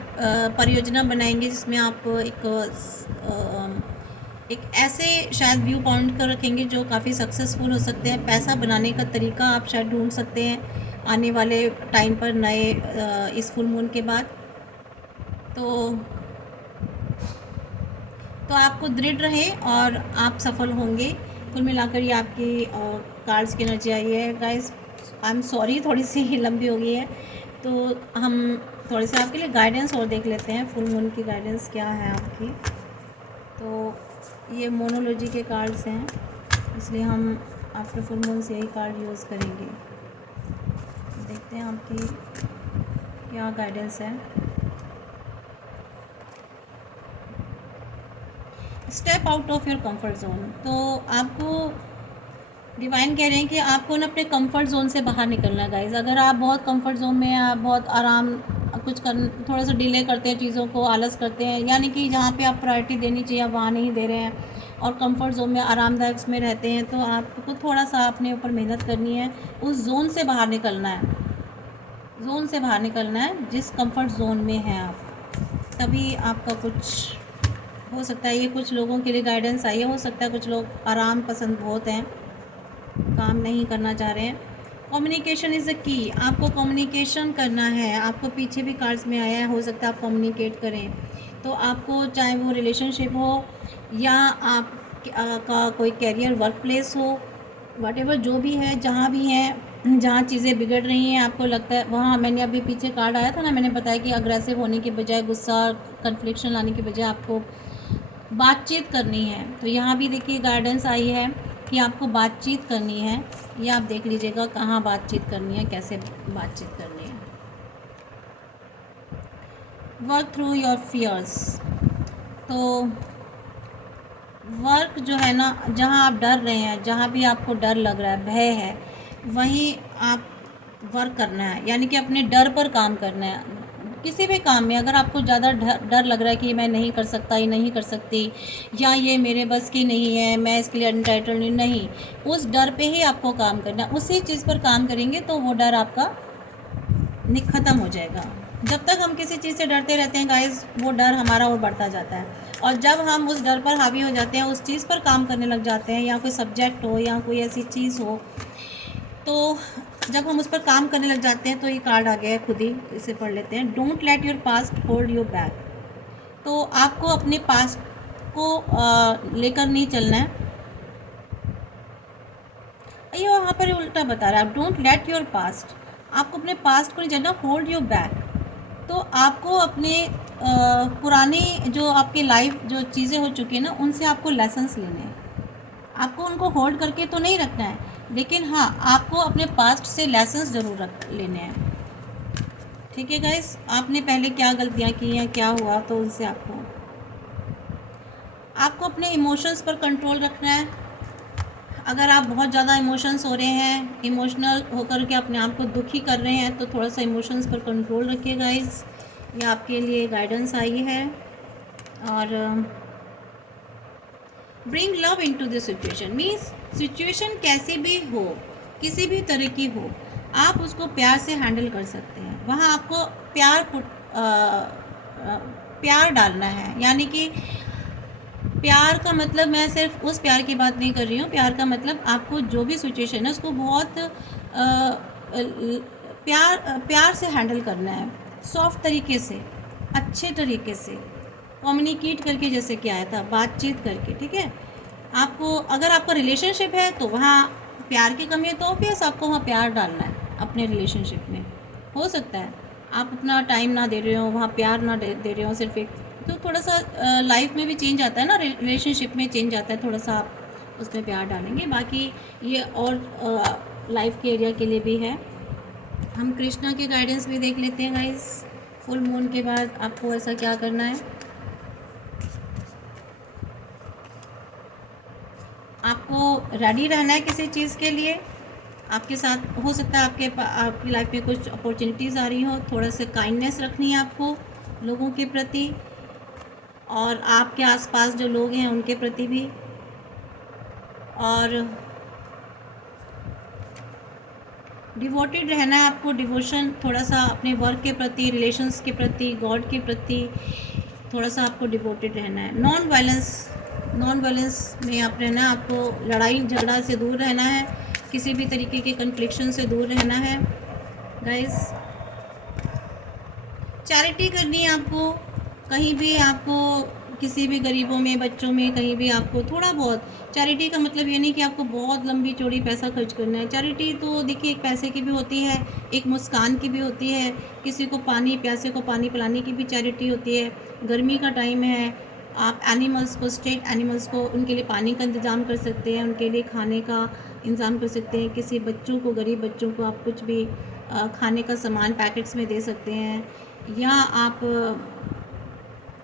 परियोजना बनाएंगे जिसमें आप एक ऐसे शायद व्यू पॉइंट कर रखेंगे जो काफ़ी सक्सेसफुल हो सकते हैं। पैसा बनाने का तरीका आप शायद ढूंढ सकते हैं आने वाले टाइम पर, नए इस फुल मून के बाद। तो आपको दृढ़ रहें और आप सफल होंगे। कुल मिलाकर ये आपकी कार्ड्स की एनर्जी आई है। गाइस, आई एम सॉरी, थोड़ी सी लंबी हो गई है, तो हम थोड़े से आपके लिए गाइडेंस और देख लेते हैं। फुल मून की गाइडेंस क्या है आपकी। तो ये मोनोलॉजी के कार्ड्स हैं, इसलिए हम आफ्टर फुल मून से यही कार्ड यूज़ करेंगे। देखते हैं आपकी क्या गाइडेंस है। Step out of your comfort zone. तो आपको डिवाइन कह रहे हैं कि आपको ना अपने कंफर्ट जोन से बाहर निकलना है गाइज। अगर आप बहुत कंफर्ट जोन में हैं, आप बहुत आराम कुछ कर, थोड़ा सा डिले करते हैं चीज़ों को, आलस करते हैं, यानी कि जहाँ पे आप प्रायोरिटी देनी चाहिए आप वहाँ नहीं दे रहे हैं, और कंफर्ट जोन में आरामदायक उसमें रहते हैं, तो आपको थोड़ा सा अपने ऊपर मेहनत करनी है, उस जोन से बाहर निकलना है। जोन से बाहर निकलना है, जिस कंफर्ट जोन में हैं आप, तभी आपका कुछ हो सकता है। ये कुछ लोगों के लिए गाइडेंस आई है। हो सकता है कुछ लोग आराम पसंद बहुत हैं, काम नहीं करना चाह रहे हैं। Communication is the key. आपको कम्युनिकेशन करना है। आपको पीछे भी कार्ड्स में आया है, हो सकता है आप कम्युनिकेट करें। तो आपको चाहे वो रिलेशनशिप हो या आप का कोई कैरियर वर्क प्लेस हो, वटेवर जो भी है, जहाँ भी हैं, जहाँ चीज़ें बिगड़ रही हैं, आपको लगता है वहाँ, मैंने अभी पीछे कार्ड आया था ना, मैंने बताया कि अग्रेसिव होने के बजाय, गुस्सा कन्फ्लिक्शन लाने के बजाय आपको बातचीत करनी है। तो यहाँ भी देखिए गाइडेंस आई है कि आपको बातचीत करनी है। या आप देख लीजिएगा कहाँ बातचीत करनी है, कैसे बातचीत करनी है। Work through your fears. तो वर्क जो है ना, जहाँ आप डर रहे हैं, जहाँ भी आपको डर लग रहा है, भय है, वहीं आप वर्क करना है। यानी कि अपने डर पर काम करना है। किसी भी काम में अगर आपको ज़्यादा डर लग रहा है कि मैं नहीं कर सकता, ये नहीं कर सकती, या ये मेरे बस की नहीं है, मैं इसके लिए अनटाइटल्ड नहीं, उस डर पे ही आपको काम करना है। उसी चीज़ पर काम करेंगे तो वो डर आपका ख़त्म हो जाएगा। जब तक हम किसी चीज़ से डरते रहते हैं गाइस, वो डर हमारा और बढ़ता जाता है। और जब हम उस डर पर हावी हो जाते हैं, उस चीज़ पर काम करने लग जाते हैं, या कोई सब्जेक्ट हो या कोई ऐसी चीज़ हो, तो जब हम उस पर काम करने लग जाते हैं, तो ये कार्ड आ गया है, खुद ही इसे पढ़ लेते हैं। Don't let your past hold you back. तो आपको अपने पास्ट को लेकर नहीं चलना है। ये वहाँ पर उल्टा बता रहा है, डोंट लेट योर पास्ट, आपको अपने पास्ट को नहीं चलना, होल्ड यू बैक। तो आपको अपने पुरानी जो आपकी लाइफ जो चीज़ें हो चुकी हैं ना, उनसे आपको लेसन्स लेने हैं। आपको उनको होल्ड करके तो नहीं रखना है, लेकिन हाँ, आपको अपने पास्ट से लेसन्स ज़रूर रख लेने हैं। ठीक है गाइस, आपने पहले क्या गलतियाँ की हैं, क्या हुआ, तो उनसे आपको अपने इमोशंस पर कंट्रोल रखना है। अगर आप बहुत ज़्यादा इमोशंस हो रहे हैं, इमोशनल होकर के अपने आप को दुखी कर रहे हैं, तो थोड़ा सा इमोशंस पर कंट्रोल रखिए गाइस। ये आपके लिए गाइडेंस आई है। और bring love into the situation, means situation कैसी भी हो, किसी भी तरह की हो, आप उसको प्यार से हैंडल कर सकते हैं। वहाँ आपको प्यार डालना है। यानी कि प्यार का मतलब, मैं सिर्फ उस प्यार की बात नहीं कर रही हूँ। प्यार का मतलब आपको जो भी सिचुएशन है उसको बहुत प्यार से हैंडल करना है, सॉफ्ट तरीके से, अच्छे तरीके से कम्युनिकेट करके, जैसे कि आया था, बातचीत करके। ठीक है, आपको अगर आपका रिलेशनशिप है तो वहाँ प्यार की कमी है, तो ऑब्वियस आपको वहाँ प्यार डालना है अपने रिलेशनशिप में। हो सकता है आप अपना टाइम ना दे रहे हो, वहाँ प्यार ना दे रहे हो, सिर्फ एक, तो थोड़ा सा लाइफ में भी चेंज आता है ना, रिलेशनशिप में चेंज आता है, थोड़ा सा आप उसमें प्यार डालेंगे। बाकी ये और लाइफ के एरिया के लिए भी है। हम कृष्णा के गाइडेंस भी देख लेते हैं गाइस। फुल मून के बाद आपको ऐसा क्या करना है, आपको रेडी रहना है किसी चीज़ के लिए। आपके साथ हो सकता है आपकी लाइफ में कुछ अपॉर्चुनिटीज़ आ रही हो, थोड़ा सा काइंडनेस रखनी है आपको लोगों के प्रति, और आपके आसपास जो लोग हैं उनके प्रति भी। और डिवोटेड रहना है आपको, डिवोशन थोड़ा सा अपने वर्क के प्रति, रिलेशंस के प्रति, गॉड के प्रति थोड़ा सा आपको डिवोटेड रहना है। नॉन वायलेंस में आप रहना है। आपको लड़ाई झगड़ा से दूर रहना है, किसी भी तरीके के कन्फ्लिक्शन से दूर रहना है गाइस। चैरिटी करनी है आपको, कहीं भी आपको किसी भी गरीबों में, बच्चों में, कहीं भी आपको थोड़ा बहुत। चैरिटी का मतलब ये नहीं कि आपको बहुत लंबी चौड़ी पैसा खर्च करना है। चैरिटी तो देखिए एक पैसे की भी होती है, एक मुस्कान की भी होती है, किसी को पानी, प्यासे को पानी पिलाने की भी चैरिटी होती है। गर्मी का टाइम है, आप एनिमल्स को, स्ट्रीट एनिमल्स को, उनके लिए पानी का इंतज़ाम कर सकते हैं, उनके लिए खाने का इंतज़ाम कर सकते हैं। किसी बच्चों को, गरीब बच्चों को आप कुछ भी खाने का सामान पैकेट्स में दे सकते हैं, या आप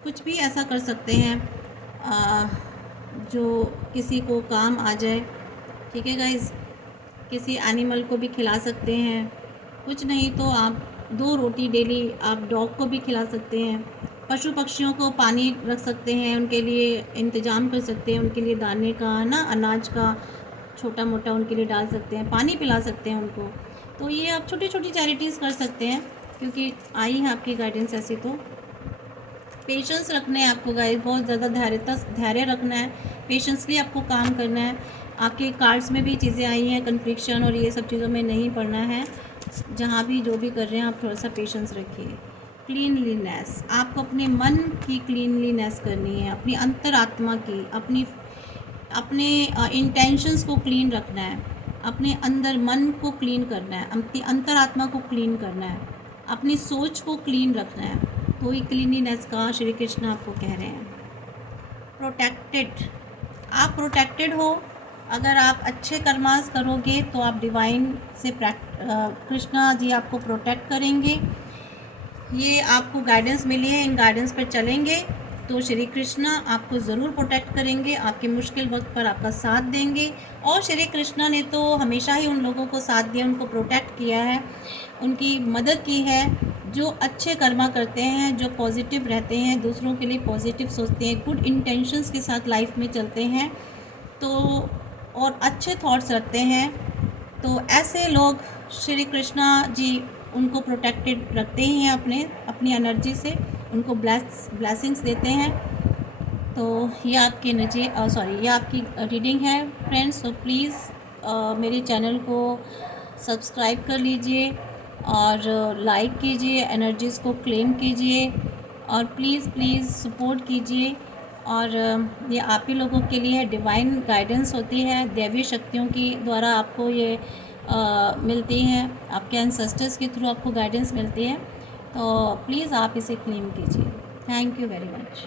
कुछ भी ऐसा कर सकते हैं जो किसी को काम आ जाए। ठीक है गाइज़, किसी एनिमल को भी खिला सकते हैं। कुछ नहीं तो आप 2 रोटी डेली आप डॉग को भी खिला सकते हैं। पशु पक्षियों को पानी रख सकते हैं, उनके लिए इंतज़ाम कर सकते हैं, उनके लिए दाने का ना, अनाज का छोटा मोटा उनके लिए डाल सकते हैं, पानी पिला सकते हैं उनको। तो ये आप छोटी छोटी चैरिटीज़ कर सकते हैं, क्योंकि आई है आपकी गाइडेंस ऐसी। तो पेशेंस रखना है आपको गाइस, बहुत ज़्यादा धैर्य रखना है, पेशेंसली आपको काम करना है। आपके कार्ड्स में भी चीज़ें आई हैं, कन्फ्लिक्शन और ये सब चीज़ों में नहीं पड़ना है। जहाँ भी जो भी कर रहे हैं आप थोड़ा सा पेशेंस रखिए। क्लीनलीनेस, आपको अपने मन की क्लीनलीनेस करनी है, अपनी अंतरात्मा की, अपने इंटेंशंस को क्लीन रखना है, अपने अंदर मन को क्लीन करना है, अपनी अंतरात्मा को क्लीन करना है, अपनी सोच को क्लीन रखना है। तो ये क्लीनलीनेस का श्री कृष्ण आपको कह रहे हैं। प्रोटेक्टेड, आप प्रोटेक्टेड हो। अगर आप अच्छे कर्मास करोगे तो आप डिवाइन से कृष्णा जी आपको प्रोटेक्ट करेंगे। ये आपको गाइडेंस मिली है, इन गाइडेंस पर चलेंगे तो श्री कृष्णा आपको ज़रूर प्रोटेक्ट करेंगे, आपके मुश्किल वक्त पर आपका साथ देंगे। और श्री कृष्णा ने तो हमेशा ही उन लोगों को साथ दिया, उनको प्रोटेक्ट किया है, उनकी मदद की है जो अच्छे कर्मा करते हैं, जो पॉजिटिव रहते हैं, दूसरों के लिए पॉजिटिव सोचते हैं, गुड इंटेंशंस के साथ लाइफ में चलते हैं, तो और अच्छे थॉट्स रखते हैं। तो ऐसे लोग श्री कृष्णा जी उनको प्रोटेक्टेड रखते ही हैं, अपनी एनर्जी से उनको ब्लेसिंग्स देते हैं। तो ये आपकी एनर्जी ये आपकी रीडिंग है फ्रेंड्स। तो प्लीज़ मेरे चैनल को सब्सक्राइब कर लीजिए और लाइक कीजिए, एनर्जीज़ को क्लेम कीजिए और प्लीज़ प्लीज़ सपोर्ट कीजिए। और ये आप ही लोगों के लिए डिवाइन गाइडेंस होती है, दैवीय शक्तियों की द्वारा आपको ये मिलती हैं, आपके एंसेस्टर्स के थ्रू आपको गाइडेंस मिलती है। तो प्लीज़ आप इसे क्लेम कीजिए। Thank you very much.